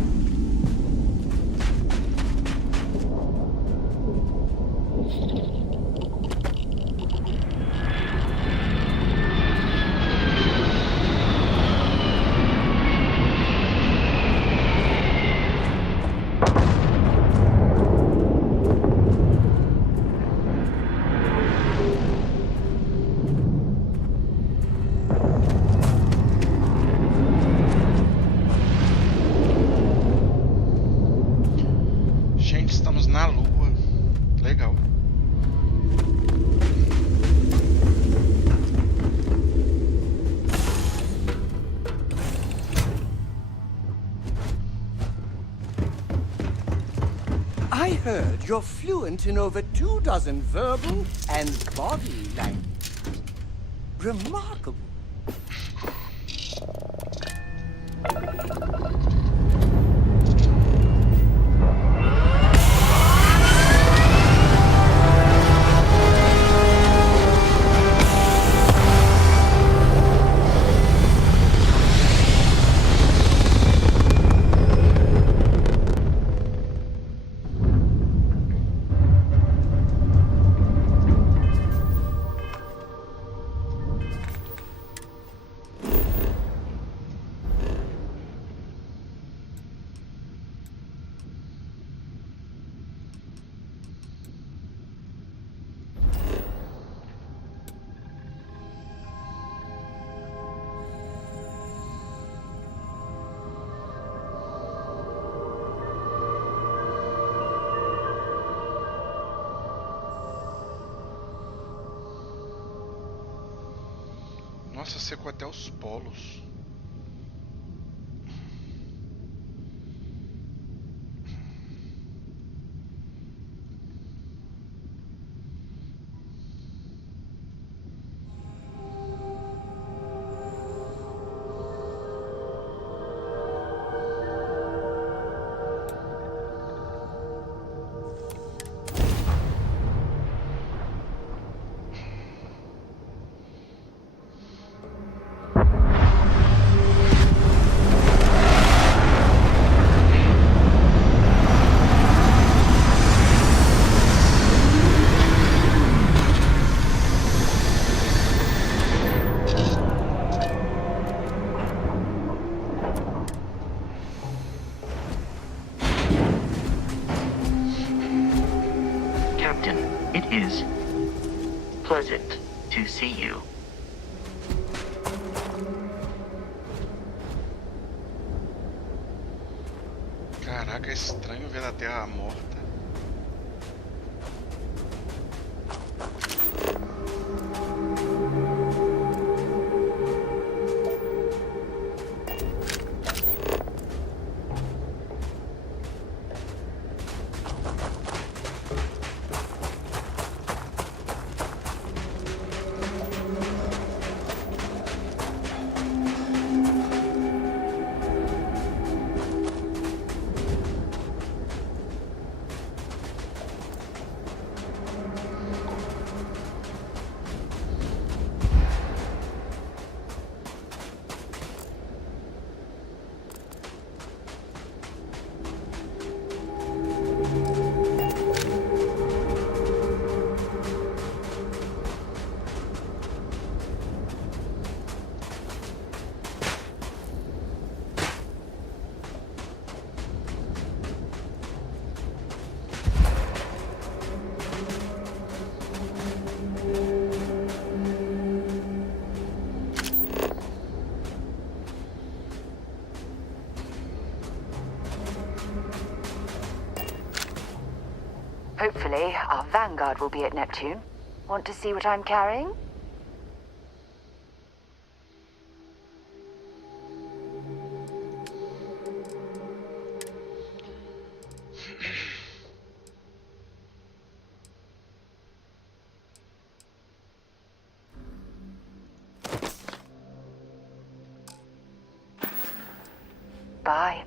I heard you're fluent in over 24 verbal and body language. Remarkable. Nossa, secou até os polos. It is pleasant to see you. Caraca, é estranho ver a Terra morta. Hopefully, our vanguard will be at Neptune. Want to see what I'm carrying? Bye.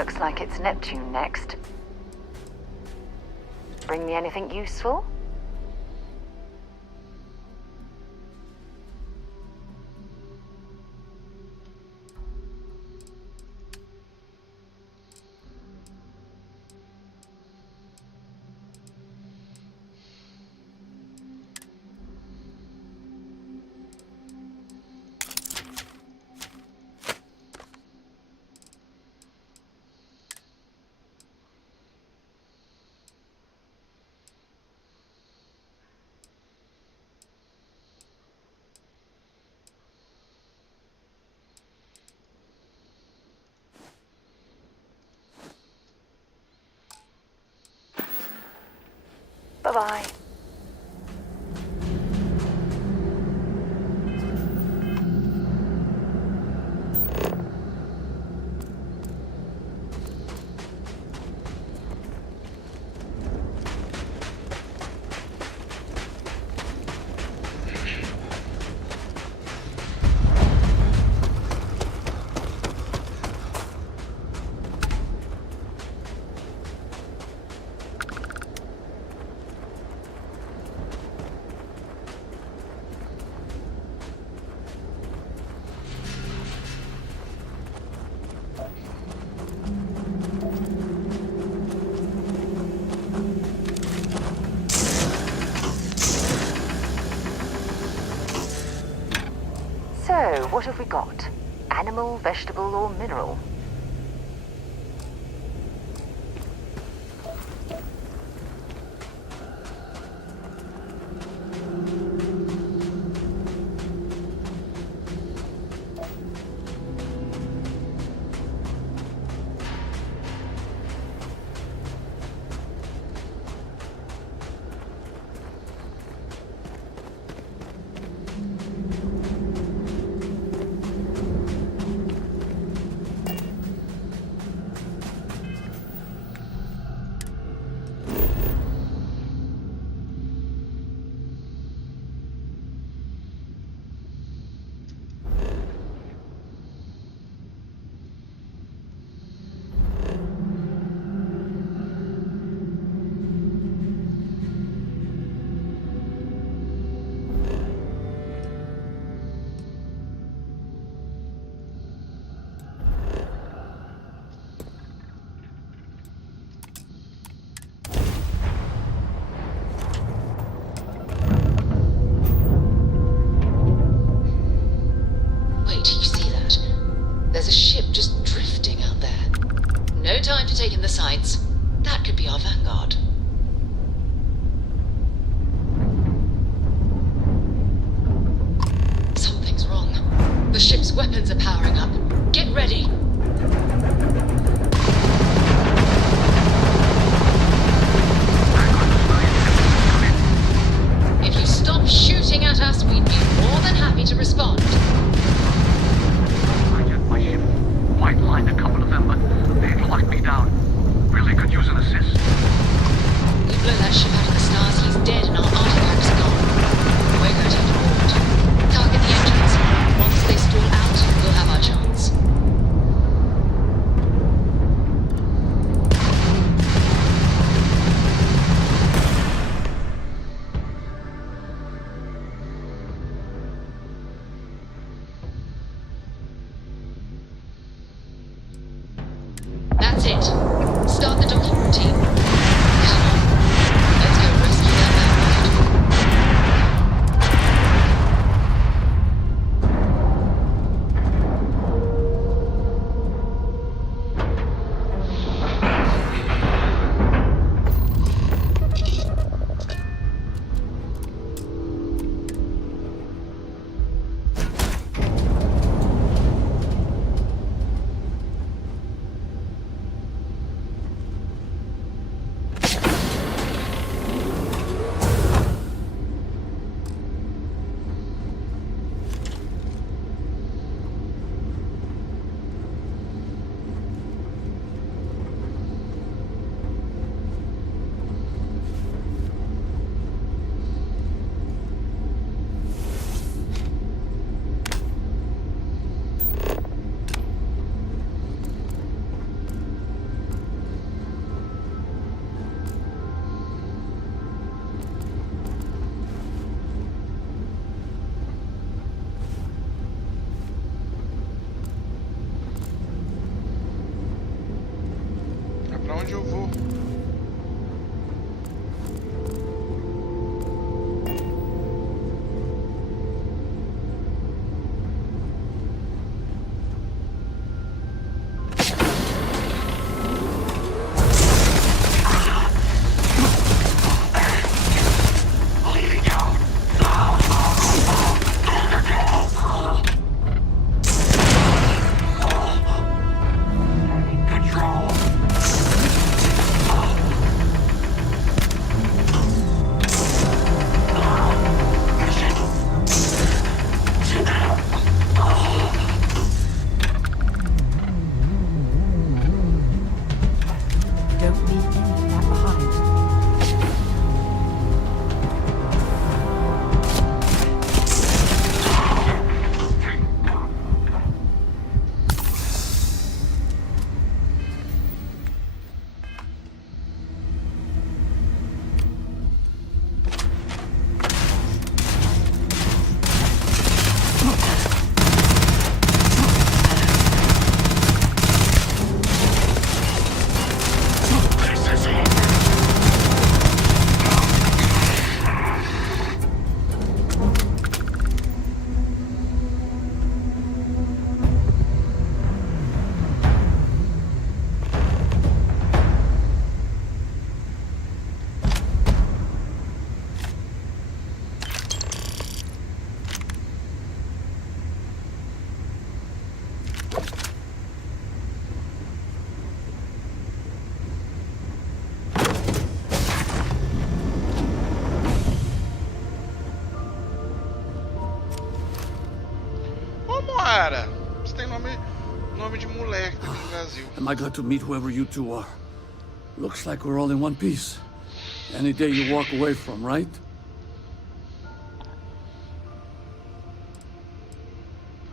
Looks like it's Neptune next. Bring me anything useful? Bye-bye. So, what have we got? Animal, vegetable, or mineral? Taking the sights. That could be our vanguard. Something's wrong. The ship's weapons are powering up. Get ready. If you stop shooting at us, we'd be more than happy to respond. My ship might line a couple of them, but they've locked me down. Really could use an assist. We blow that ship out of the stars, he's dead and our artifact's gone. We're going to have to board. Target the engines. Once they stall out, we'll have our chance. That's it. Start the docking routine. Come on. Let's go rescue that onde eu vou? Cara, você tem nome de moleque aqui no Brasil. Am I glad to meet whoever you two are? Looks like we're all in one piece. Any day you walk away from, right?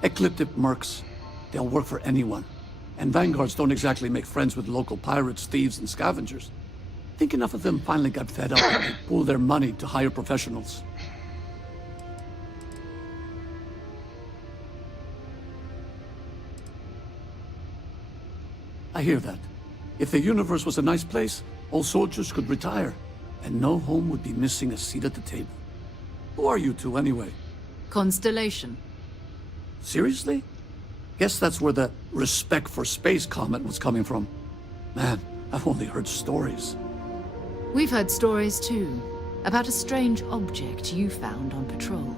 Ecliptic mercs. They'll work for anyone. And vanguards don't exactly make friends with local pirates, thieves, and scavengers. Think enough of them finally got fed up and they pooled their money to hire professionals. I hear that. If the universe was a nice place, all soldiers could retire, and no home would be missing a seat at the table. Who are you two, anyway? Constellation. Seriously? Guess that's where the respect for space comment was coming from. Man, I've only heard stories. We've heard stories too, about a strange object you found on patrol.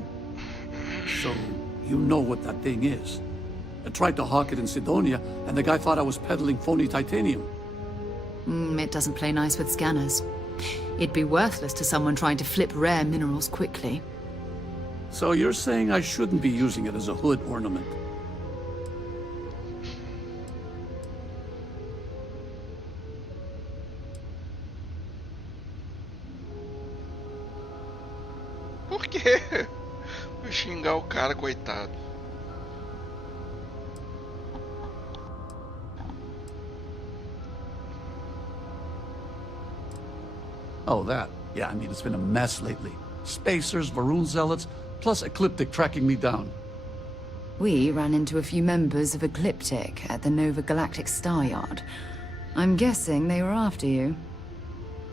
So, you know what that thing is? I tried to hawk it in Sidonia, and the guy thought I was peddling phony titanium. It doesn't play nice with scanners. It'd be worthless to someone trying to flip rare minerals quickly. So you're saying I shouldn't be using it as a hood ornament? Por quê? Vou xingar o cara, coitado. Oh, that. Yeah, I mean, it's been a mess lately. Spacers, Varun zealots, plus Ecliptic tracking me down. We ran into a few members of Ecliptic at the Nova Galactic Star Yard. I'm guessing they were after you.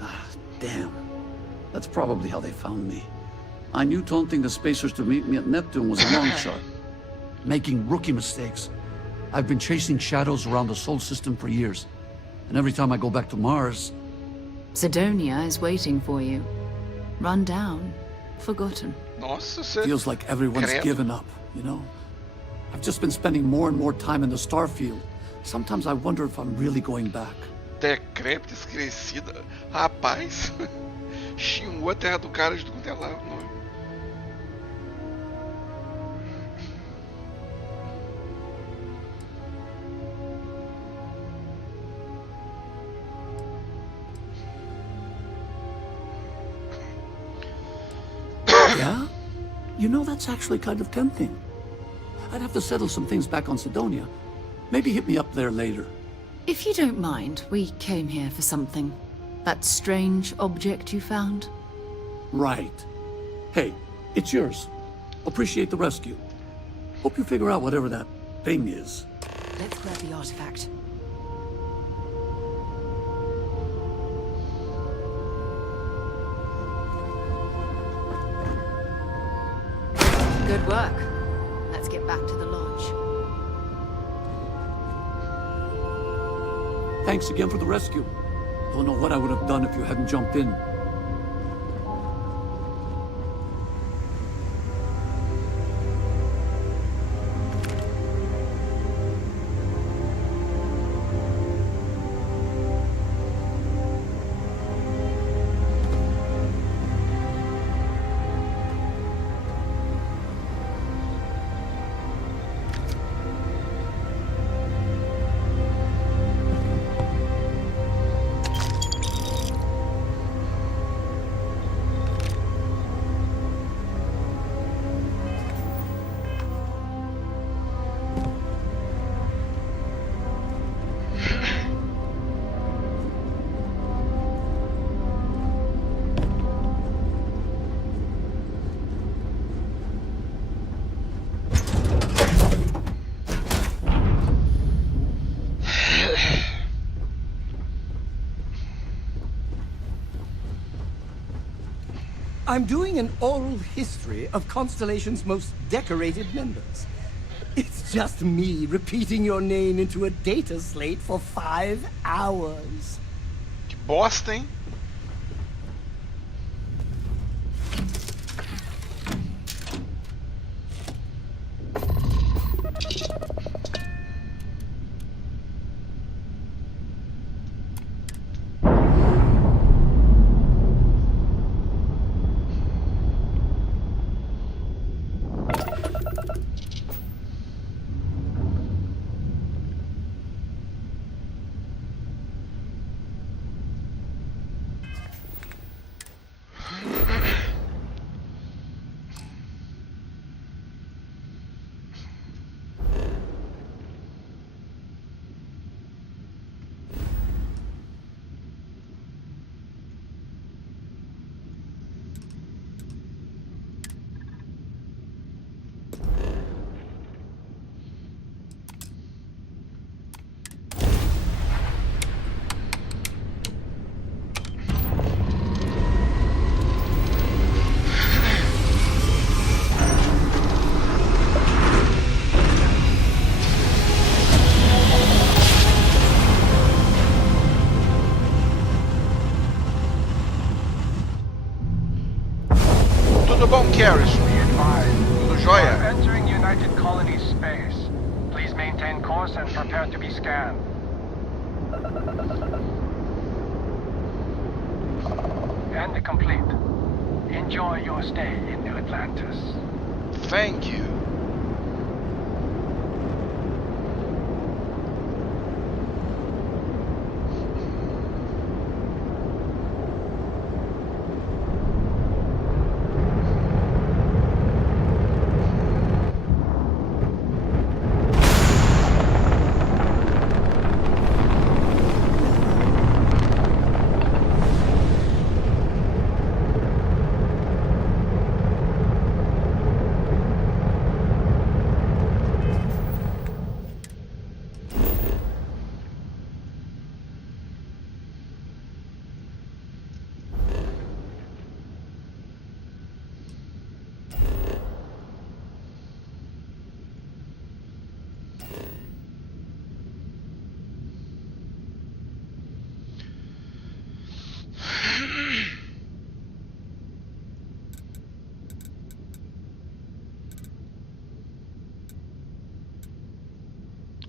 Ah, damn. That's probably how they found me. I knew taunting the Spacers to meet me at Neptune was a long shot. Making rookie mistakes. I've been chasing shadows around the Sol system for years. And every time I go back to Mars... Sidonia is waiting for you. Run down. Forgotten. Nossa, feels like everyone's given up, you know? I've just been spending more and more time in the Starfield. Sometimes I wonder if I'm really going back. Decrépita, esquecida. Rapaz, xingou a terra do cara de tudo quanto é lá. Yeah? You know, that's actually kind of tempting. I'd have to settle some things back on Sidonia. Maybe hit me up there later. If you don't mind, we came here for something. That strange object you found? Right. Hey, it's yours. Appreciate the rescue. Hope you figure out whatever that thing is. Let's grab the artifact. work. Let's get back to the lodge. Thanks again for the rescue. Don't know what I would have done if you hadn't jumped in. I'm doing an oral history of Constellation's most decorated members. It's just me repeating your name into a data slate for 5 hours. Que bosta, hein? Tudo bom, Carrison? Tudo jóia? Entering United Colonies space. Please maintain course and prepare to be scanned. And complete. Enjoy your stay in New Atlantis. Thank you.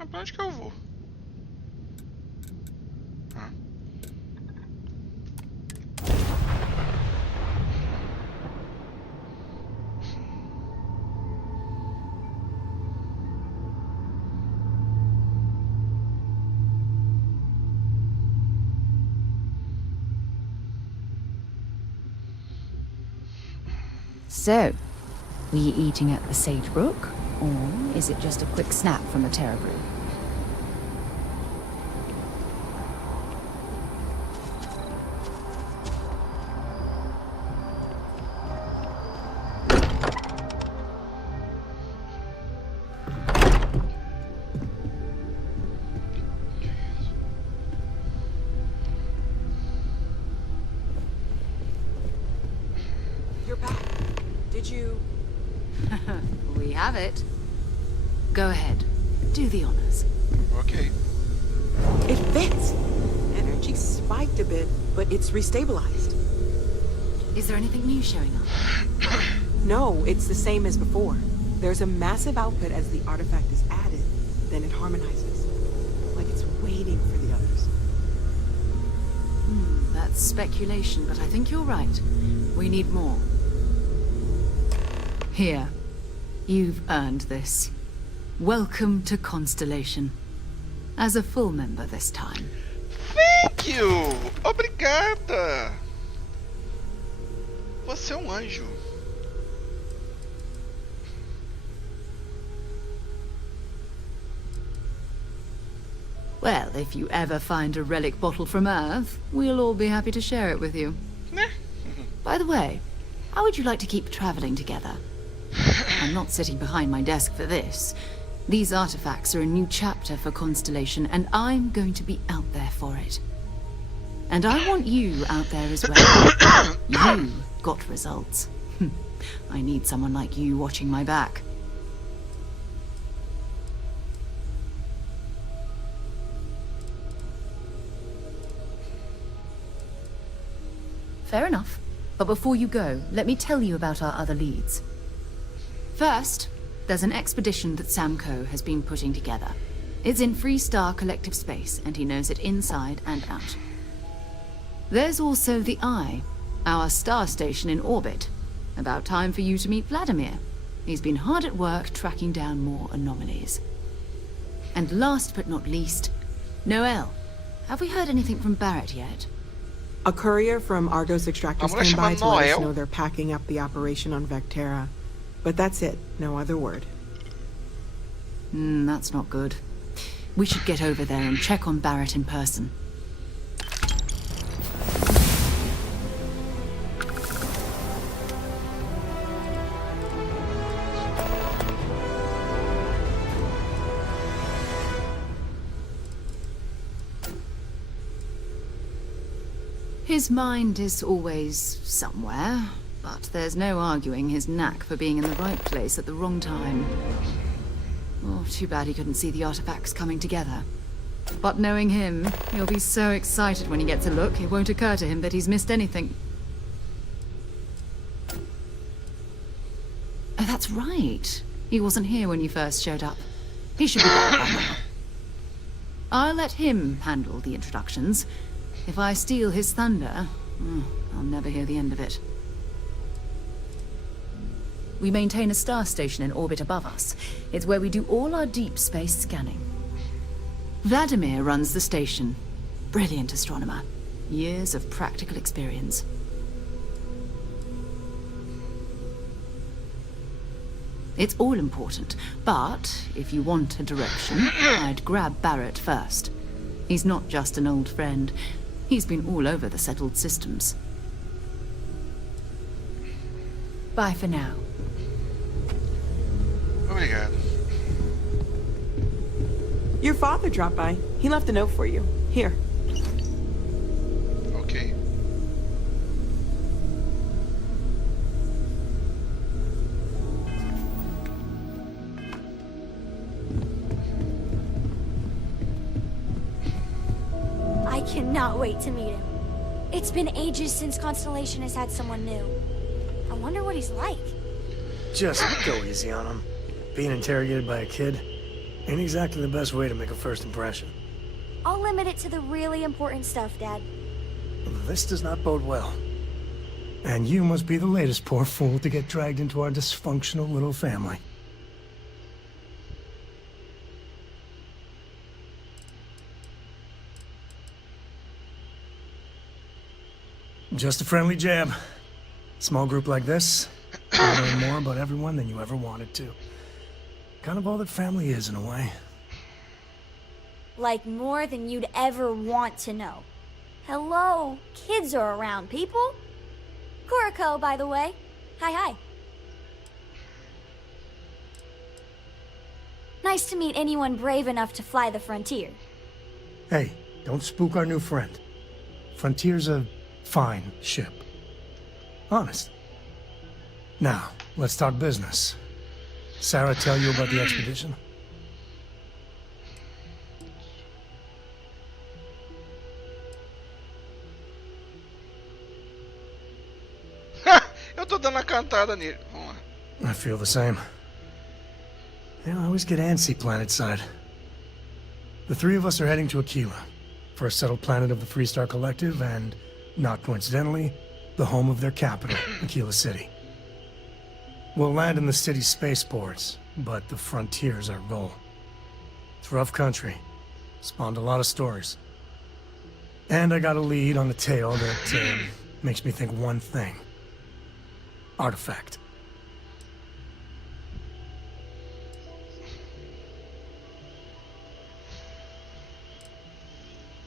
Pra onde que eu vou? Ah. So, were you eating at the Sagebrook? Or is it just a quick snap from a Terra brew? You're back. Did you... We it. Go ahead. Do the honors. Okay. It fits. Energy spiked a bit, but it's restabilized. Is there anything new showing up? No, it's the same as before. There's a massive output as the artifact is added, then it harmonizes. Like it's waiting for the others. That's speculation, but I think you're right. We need more. Here. You've earned this. Welcome to Constellation. As a full member this time. Thank you! Obrigada! Você é um anjo. Well, if you ever find a relic bottle from Earth, we'll all be happy to share it with you. By the way, how would you like to keep traveling together? I'm not sitting behind my desk for this. These artifacts are a new chapter for Constellation, and I'm going to be out there for it. And I want you out there as well. You got results. I need someone like you watching my back. Fair enough. But before you go, let me tell you about our other leads. First, there's an expedition that Samco has been putting together. It's in Freestar Collective Space, and he knows it inside and out. There's also the Eye, our star station in orbit. About time for you to meet Vladimir. He's been hard at work tracking down more anomalies. And last but not least, Noel. Have we heard anything from Barrett yet? A courier from Argos Extractors came by to let us know they're packing up the operation on Vectera. But that's it. No other word. That's not good. We should get over there and check on Barrett in person. His mind is always somewhere, but there's no arguing his knack for being in the right place at the wrong time. Oh, too bad he couldn't see the artifacts coming together. But knowing him, he'll be so excited when he gets a look, it won't occur to him that he's missed anything. Oh, that's right. He wasn't here when you first showed up. He should be back by now. I'll let him handle the introductions. If I steal his thunder, I'll never hear the end of it. We maintain a star station in orbit above us. It's where we do all our deep space scanning. Vladimir runs the station. Brilliant astronomer. Years of practical experience. It's all important, but if you want a direction, I'd grab Barrett first. He's not just an old friend. He's been all over the settled systems. Bye for now. Obrigado. Your father dropped by. He left a note for you. Here. Okay. I cannot wait to meet him. It's been ages since Constellation has had someone new. I wonder what he's like. Just go easy on him. Being interrogated by a kid ain't exactly the best way to make a first impression. I'll limit it to the really important stuff, Dad. This does not bode well. And you must be the latest poor fool to get dragged into our dysfunctional little family. Just a friendly jab. Small group like this, you learn more about everyone than you ever wanted to. Kind of all that family is, in a way. Like more than you'd ever want to know. Hello, kids are around, people. Kuriko, by the way. Hi. Nice to meet anyone brave enough to fly the frontier. Hey, don't spook our new friend. Frontier's a fine ship. Honest. Now, let's talk business. Sarah tell you about the expedition? Eu tô dando a cantada nele. Vamos lá. I feel the same. Yeah, I always get antsy planetside. The three of us are heading to Aquila, first settled planet of the Freestar Collective, and, not coincidentally, the home of their capital, Aquila City. We'll land in the city's spaceports, but the frontier's our goal. It's rough country. Spawned a lot of stories. And I got a lead on the tale that makes me think one thing. Artifact.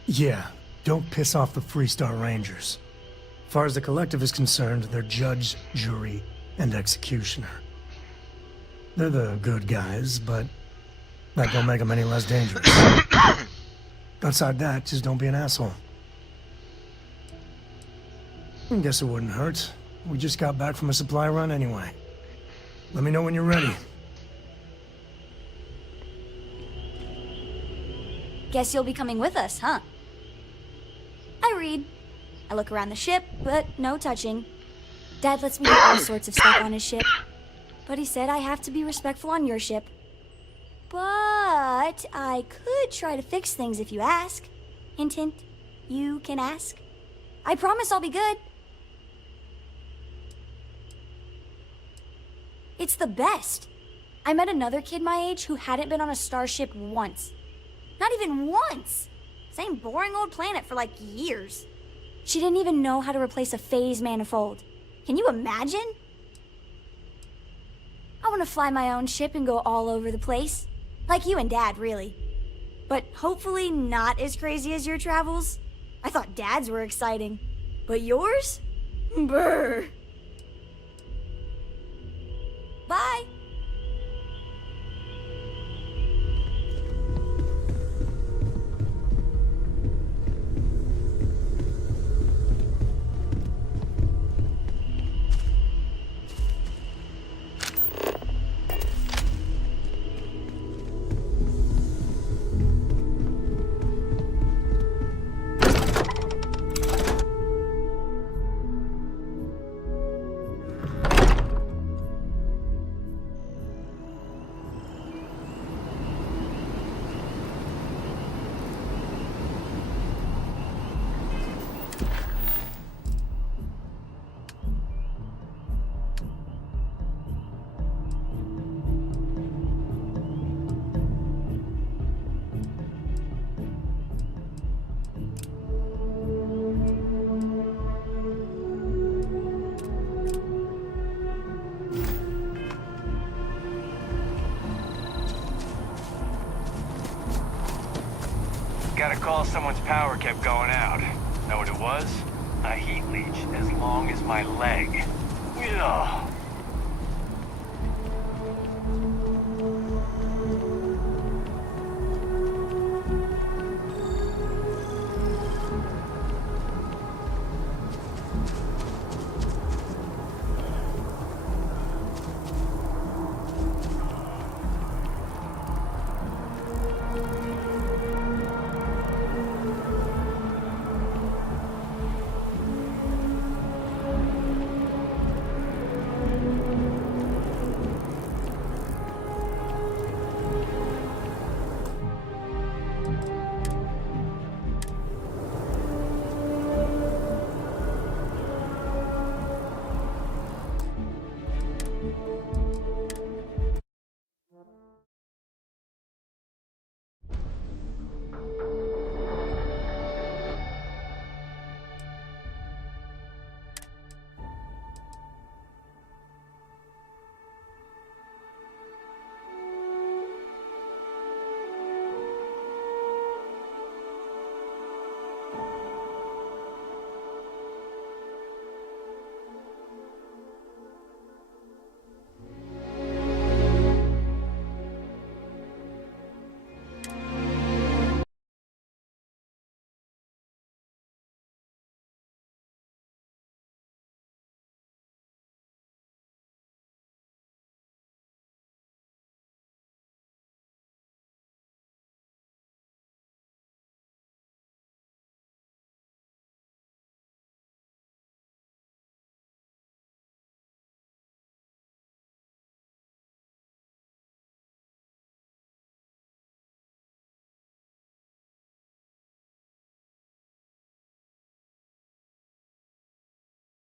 Yeah, don't piss off the Freestar Rangers. As far as the Collective is concerned, they're judge, jury, and executioner. They're the good guys, but that don't make them any less dangerous. Outside that, just don't be an asshole. I guess it wouldn't hurt. We just got back from a supply run anyway. Let me know when you're ready. Guess you'll be coming with us, huh? I read. I look around the ship, but no touching. Dad lets me do all sorts of stuff on his ship. But he said I have to be respectful on your ship. But I could try to fix things if you ask. Hint, hint. You can ask. I promise I'll be good. It's the best. I met another kid my age who hadn't been on a starship once. Not even once. Same boring old planet for like years. She didn't even know how to replace a phase manifold. Can you imagine? I want to fly my own ship and go all over the place. Like you and Dad, really. But hopefully not as crazy as your travels. I thought Dad's were exciting. But yours? Brr. Bye. Got a call someone's power kept going out. Know what it was? A heat leech as long as my leg. Ugh.